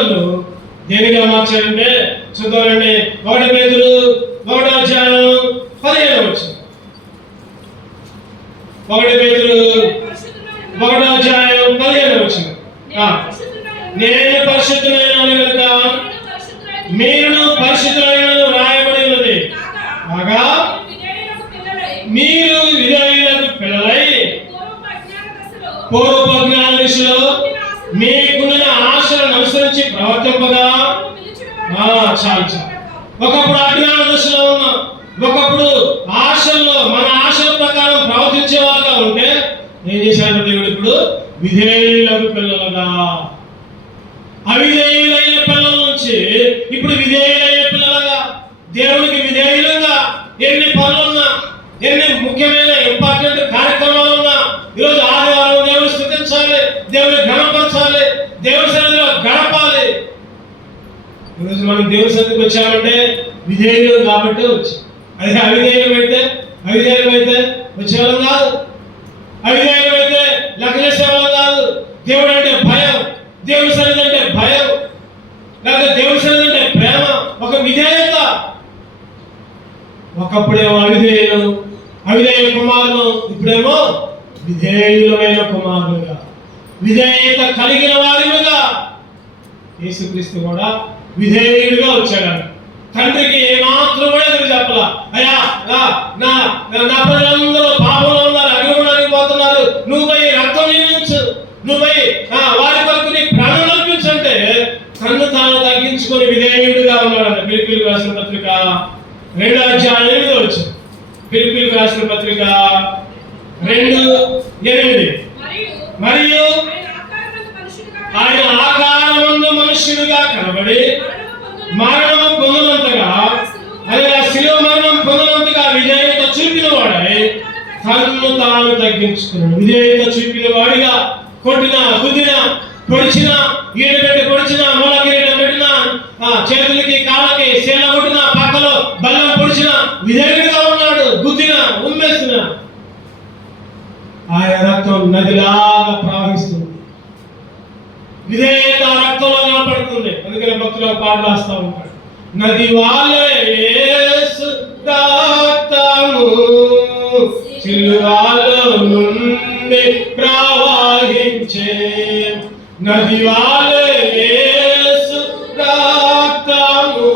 దేనిగా మార్చాడంటే చూద్దామండి. 1 పేతురు 1వ అధ్యాయం 15వ వచనం. 1 పేతురు 1వ అధ్యాయం 15వ వచనం. నేను పరిశుద్ధులైన కనుక మీరును పరిశుద్ధులైన రాయబడి ఉన్నది. కాగా మీరు విధేయులకు పిల్లలై పూర్వపు అజ్ఞాన దశలో మీకున్న ఆశలను అనుసరించి ప్రవర్తింపగా. చాలు. ఒకప్పుడు అజ్ఞాన దశలో ఉన్నాం, ఒకప్పుడు ఆశల్లో మన ఆశల ప్రకారం ప్రవర్తించే వాళ్ళగా ఉంటే ఏం చేశాడు దేవుడు? ఇప్పుడు విధేయులకు పిల్లలుగా. ఇప్పుడు విధేయులైన పిల్లలుగా, దేవునికి విధేయులుగా, ఎన్ని పనులున్నా, ఎన్ని ముఖ్యమైన ఇంపార్టెంట్ కార్యక్రమాలు ఉన్నా, ఈరోజు ఆదివారం దేవుని స్తుతించాలి, దేవుని ఘనపరచాలి, దేవుని సన్నిధిలో గడపాలి. ఈరోజు మనం దేవుని సన్నిధికి వచ్చామంటే విధేయులు కాబట్టి వచ్చి, అదే అవిధేయులమైతే వచ్చేవాళ్ళం కాదు, అవిధేయులమైతే లెక్క చేసేవాళ్ళం కాదు. దేవుడు అంటే భయం, దేవుని సన్నిధి అంటే భయం, లేకపోతే దేవుని సన్నిధి అంటే ప్రేమ, ఒక విధేయత. ఒకప్పుడేమో అవిధేయ కుమారులు, ఇప్పుడేమో విధేయులమైన కుమారులుగా, విధేయత కలిగిన వారిగా. యేసుక్రీస్తు కూడా విధేయుడిగా వచ్చాడు. తండ్రికి ఏమాత్రం కూడా ఎదురు చెప్పలా, అయ్యా నా ప్రజలందరూ పాపంలో ఉన్నారు, అగ్నిగుండానికి పోతున్నారు, నువ్వు పోయి రక్తం నియమించు, నువ్వు పోయి వారి కొరకు నీ ప్రాణం అర్పించంటే తన్ను తాను తగ్గించుకొని విధేయుడిగా ఉన్నాడు. ఫిలిప్పీయులకు రాసిన పత్రిక 2:8 ఫిలిప్పీయులకు రాసిన పత్రిక 2:8 మరియు ఆయన ఆకారమందు మనుష్యుడుగా కనబడి మరణము పొందినంతగా, అనగా శిలువ మరణం పొందినంతగా విధేయత చూపిన వాడై తన్ను తాను తగ్గించుకున్నాడు. విధేయత చూపిన వాడిగా కొట్టిన, గుద్దిన, పొడిచిన, ఈడు పెట్టి పొడిచిన, మూల కిరీటం పెట్టిన, చేతులకి కాళ్ళకి సేల కొట్టిన, పక్కలో బల్లం పొడిచిన విధేయుడిగా ఉన్నాడు. గుద్దిన, ఉమ్మేసిన ఆయన రక్తం నదిలాగా ప్రవహిస్తుంది. విధేయత రక్తంలో కనపడుతుంది. అందుకనే భక్తులు పాట రాస్తా ఉంటాడు, నది వాళ్ళే యేసు రక్తము సిలువలో నుండి ప్రవహించే, నది వాళ్ళే యేసు రక్తము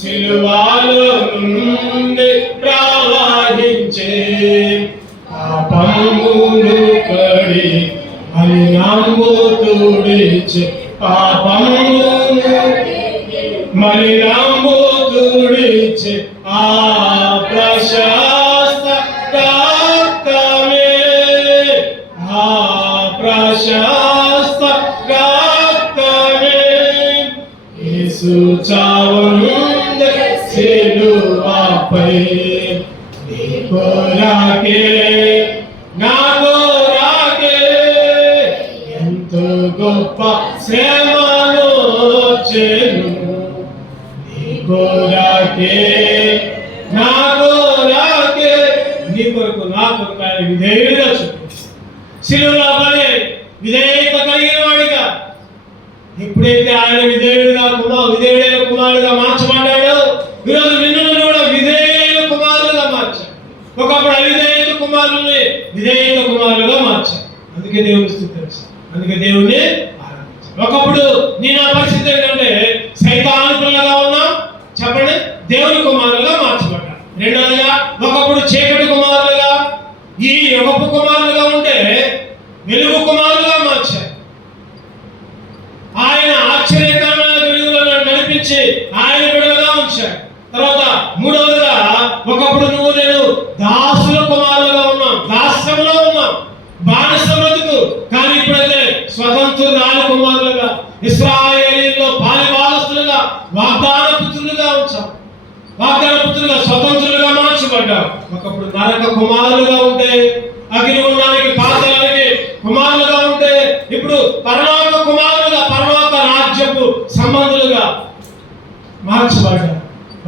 సిలువలో నుండి ప్రవహించే, పాపమును కడి మలినము తుడిచే, పాపమును మలినము తుడిచే ఆ ప్రశస్త రక్తమే, ఆ ప్రశస్త రక్తమే. యేసు చావుందే సిలువపై నీ కొరకే, నా కొరకే ఎంతో గొప్ప శ్రమను వచ్చెను. నీ కొరకే, నా కొరకే, నీ కొరకు నా కొరకు ఆయన విధేయుడిగా చూపించాడు. శిలువలో పడే విధేయత కలిగిన వాడిగా, ఎప్పుడైతే ఆయన విధేయుడైన కుమారుడుగా మార్చబడ్డాడో, ఈరోజు నిన్ను కూడా విధేయులైన కుమారులుగా మార్చాడు. ఒకప్పుడు అవిధేయత కుమారుల్ని విధేయత కుమారులుగా మార్చాడు. అందుకే దేవుని స్తుతించాడు, అందుకే దేవుణ్ణి ఆరాధించాడు. ఒకప్పుడు నీ నా పరిస్థితి ఏంటంటే సైతాను పిల్లగా ఉన్నాం, చెప్పండి, దేవుని కుమారులుగా మార్చబడ్డాడు. రెండవదిగా ఒకప్పుడు చీకటి కుమారులుగా, ఈ యుగపు కుమారులుగా ఉంటే వెలుగు కుమారులుగా మార్చాడు. ఆయన ఆశ్చర్యకరమైన వెలుగులను నడిపించి ఆయన బిడ్డలుగా ఉంచాడు. తర్వాత మూడవదిగా ఒకప్పుడు నువ్వు నేను దాసుల కుమారులుగా ఉన్నాం, దాస్యంలో ఉన్నాం, బానిస బ్రతుకు. కానీ ఇప్పుడైతే స్వతంత్రురాలు కుమారులుగా, ఇశ్రాయేలీయుల్లో పాలిభాగస్తులుగా, వాగ్దాన పుత్రులుగా ఉంచాం, వాగ్దాన పుత్రులుగా స్వతంత్రులుగా మార్చబడ్డారు. ఒకప్పుడు నరక కుమారులుగా ఉంటే, అగ్నిగుండానికి పాతాళానికి కుమారులుగా ఉంటే, ఇప్పుడు పరలోక కుమారులుగా, పరలోక రాజ్యపు సంబంధులుగా మార్చబడ్డారు.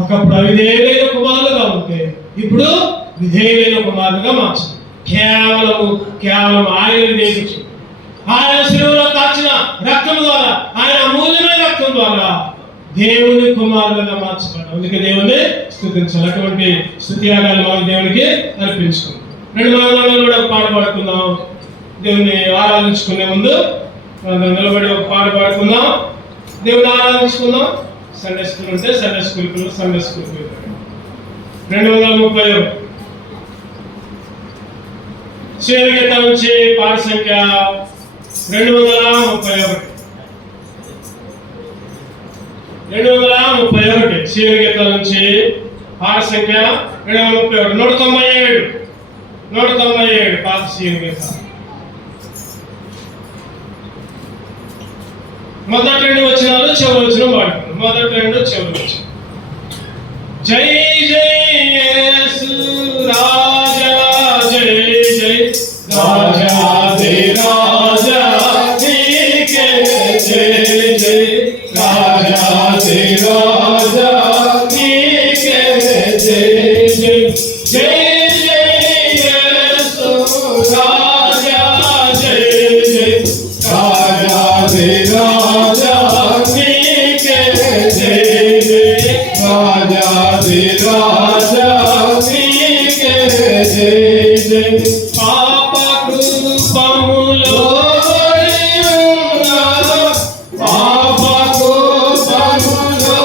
ఒకప్పుడు అవిధేయులైన కుమారులుగా ఉంటే, ఇప్పుడు విధేయులైన కుమారులుగా మార్చారు. కేవలం ఆయన నేర్చు, ఆయన శిలువలో కాచిన రక్తం ద్వారా, ఆయన అమూల్యమైన రక్తం ద్వారా దేవుని కుమారులుగా మార్చబడ్డాం. అందుకే దేవుని స్తుతించాలి. అటువంటి స్తుతియాగాలు మనం దేవునికి అర్పించుకుందాం. 2 వందలు కూడా పాట పాడుకుందాం. దేవుని ఆరాధించుకునే ముందు నిలబడి ఒక పాట పాడుకుందాం, దేవుని ఆరాధించుకుందాం. సండే స్కూల్ ఉంటే సండే స్కూల్ పిల్లలు సండే స్కూల్ 231 శ్రీగీత నుంచి పాట సంఖ్య 231 శ్రీగీత నుంచి పాట సంఖ్య 231 197 పాత శ్రీగీత. మొదటి 2 వచనాలు చివరి వచనం పాడుతున్నాం. మొదటి రెండు చివరి వచనం. జై జై యేసు రాజా, జై జై రాజాది రాజా నీకే జై జై రాజాది రాజా నీకే జై జై జై జై యేసు రాజా, జై జై రాజాది రాజా నీకే జై జై రాజాది రాజా నీకే జై జై. పాప కృపములో పాప కృపములో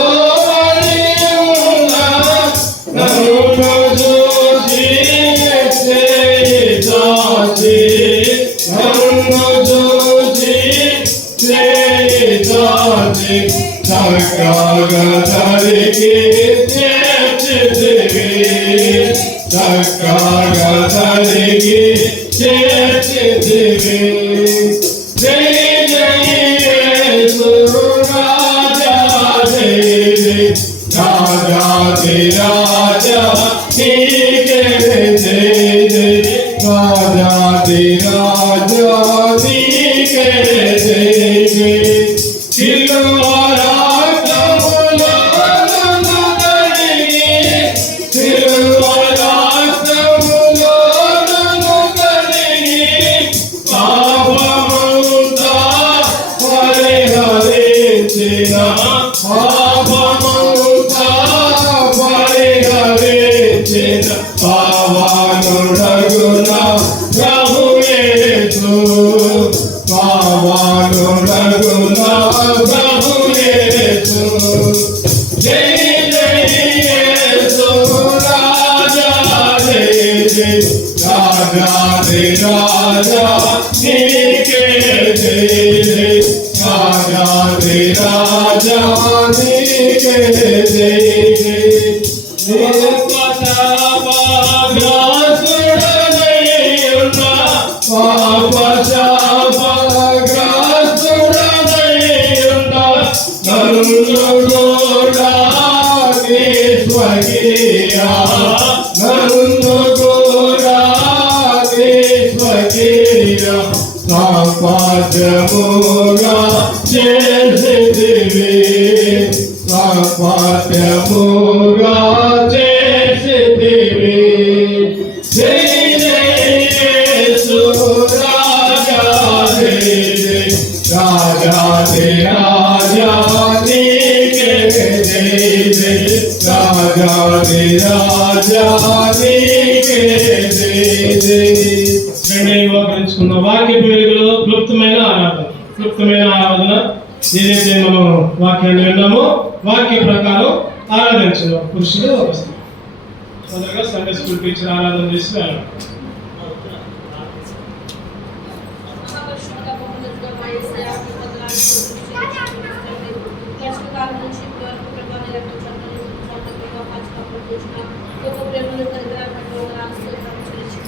నన్ను చూసి చేయి, నన్ను చూసి చేయి చక్కగలిగి చేర్చితివి, చక్కగలిగి చేర్చితివి. జై జై యేసు రాజా, జై జై రాజాది రాజా నీకే జై జై రాజాది రాజా నీకే జై జై. సిలువరాక్తములో నన్ను కడిగి, సిలువరాక్తములో నన్ను కడిగి, పాపమంతా పరిహరించిన, పాపమంతా పరిహరించిన పావనుడగున ప్రభు యేసు, పావనుడగున ప్రభు యేసు. జై జై యేసు రాజా, జై జై రాజాది రాజా నీకే జై జై రాజాది రాజా నీకే జై జై. పాపశాపగ్రస్తుడనైయున్న, పాపశాపగ్రస్తుడనైయున్న నన్ను కూడా నీ స్వకీయ, నన్ను కూడా నీ స్వకీయ సాపాద్యముగా చేసితివి, సాపాద్యముగా చేసితివి. జై జై యేసు రాజా, జై జై రాజాది రాజా నీకే జై జై రాజాది రాజా నీకే జై జై. వివరించుకున్న వాక్య పేరులో క్లుప్తమైన ఆరాధన, క్లుప్తమైన ఆరాధన ఏదైతే మనం వాక్యాన్ని విన్నామో వాక్య ప్రకారం ఆరాధించిన పురుషుడు వస్తుంది. మొదటగా సండే స్కూల్ టీచర్ ఆరాధన చేసి వెళ్ళాలి.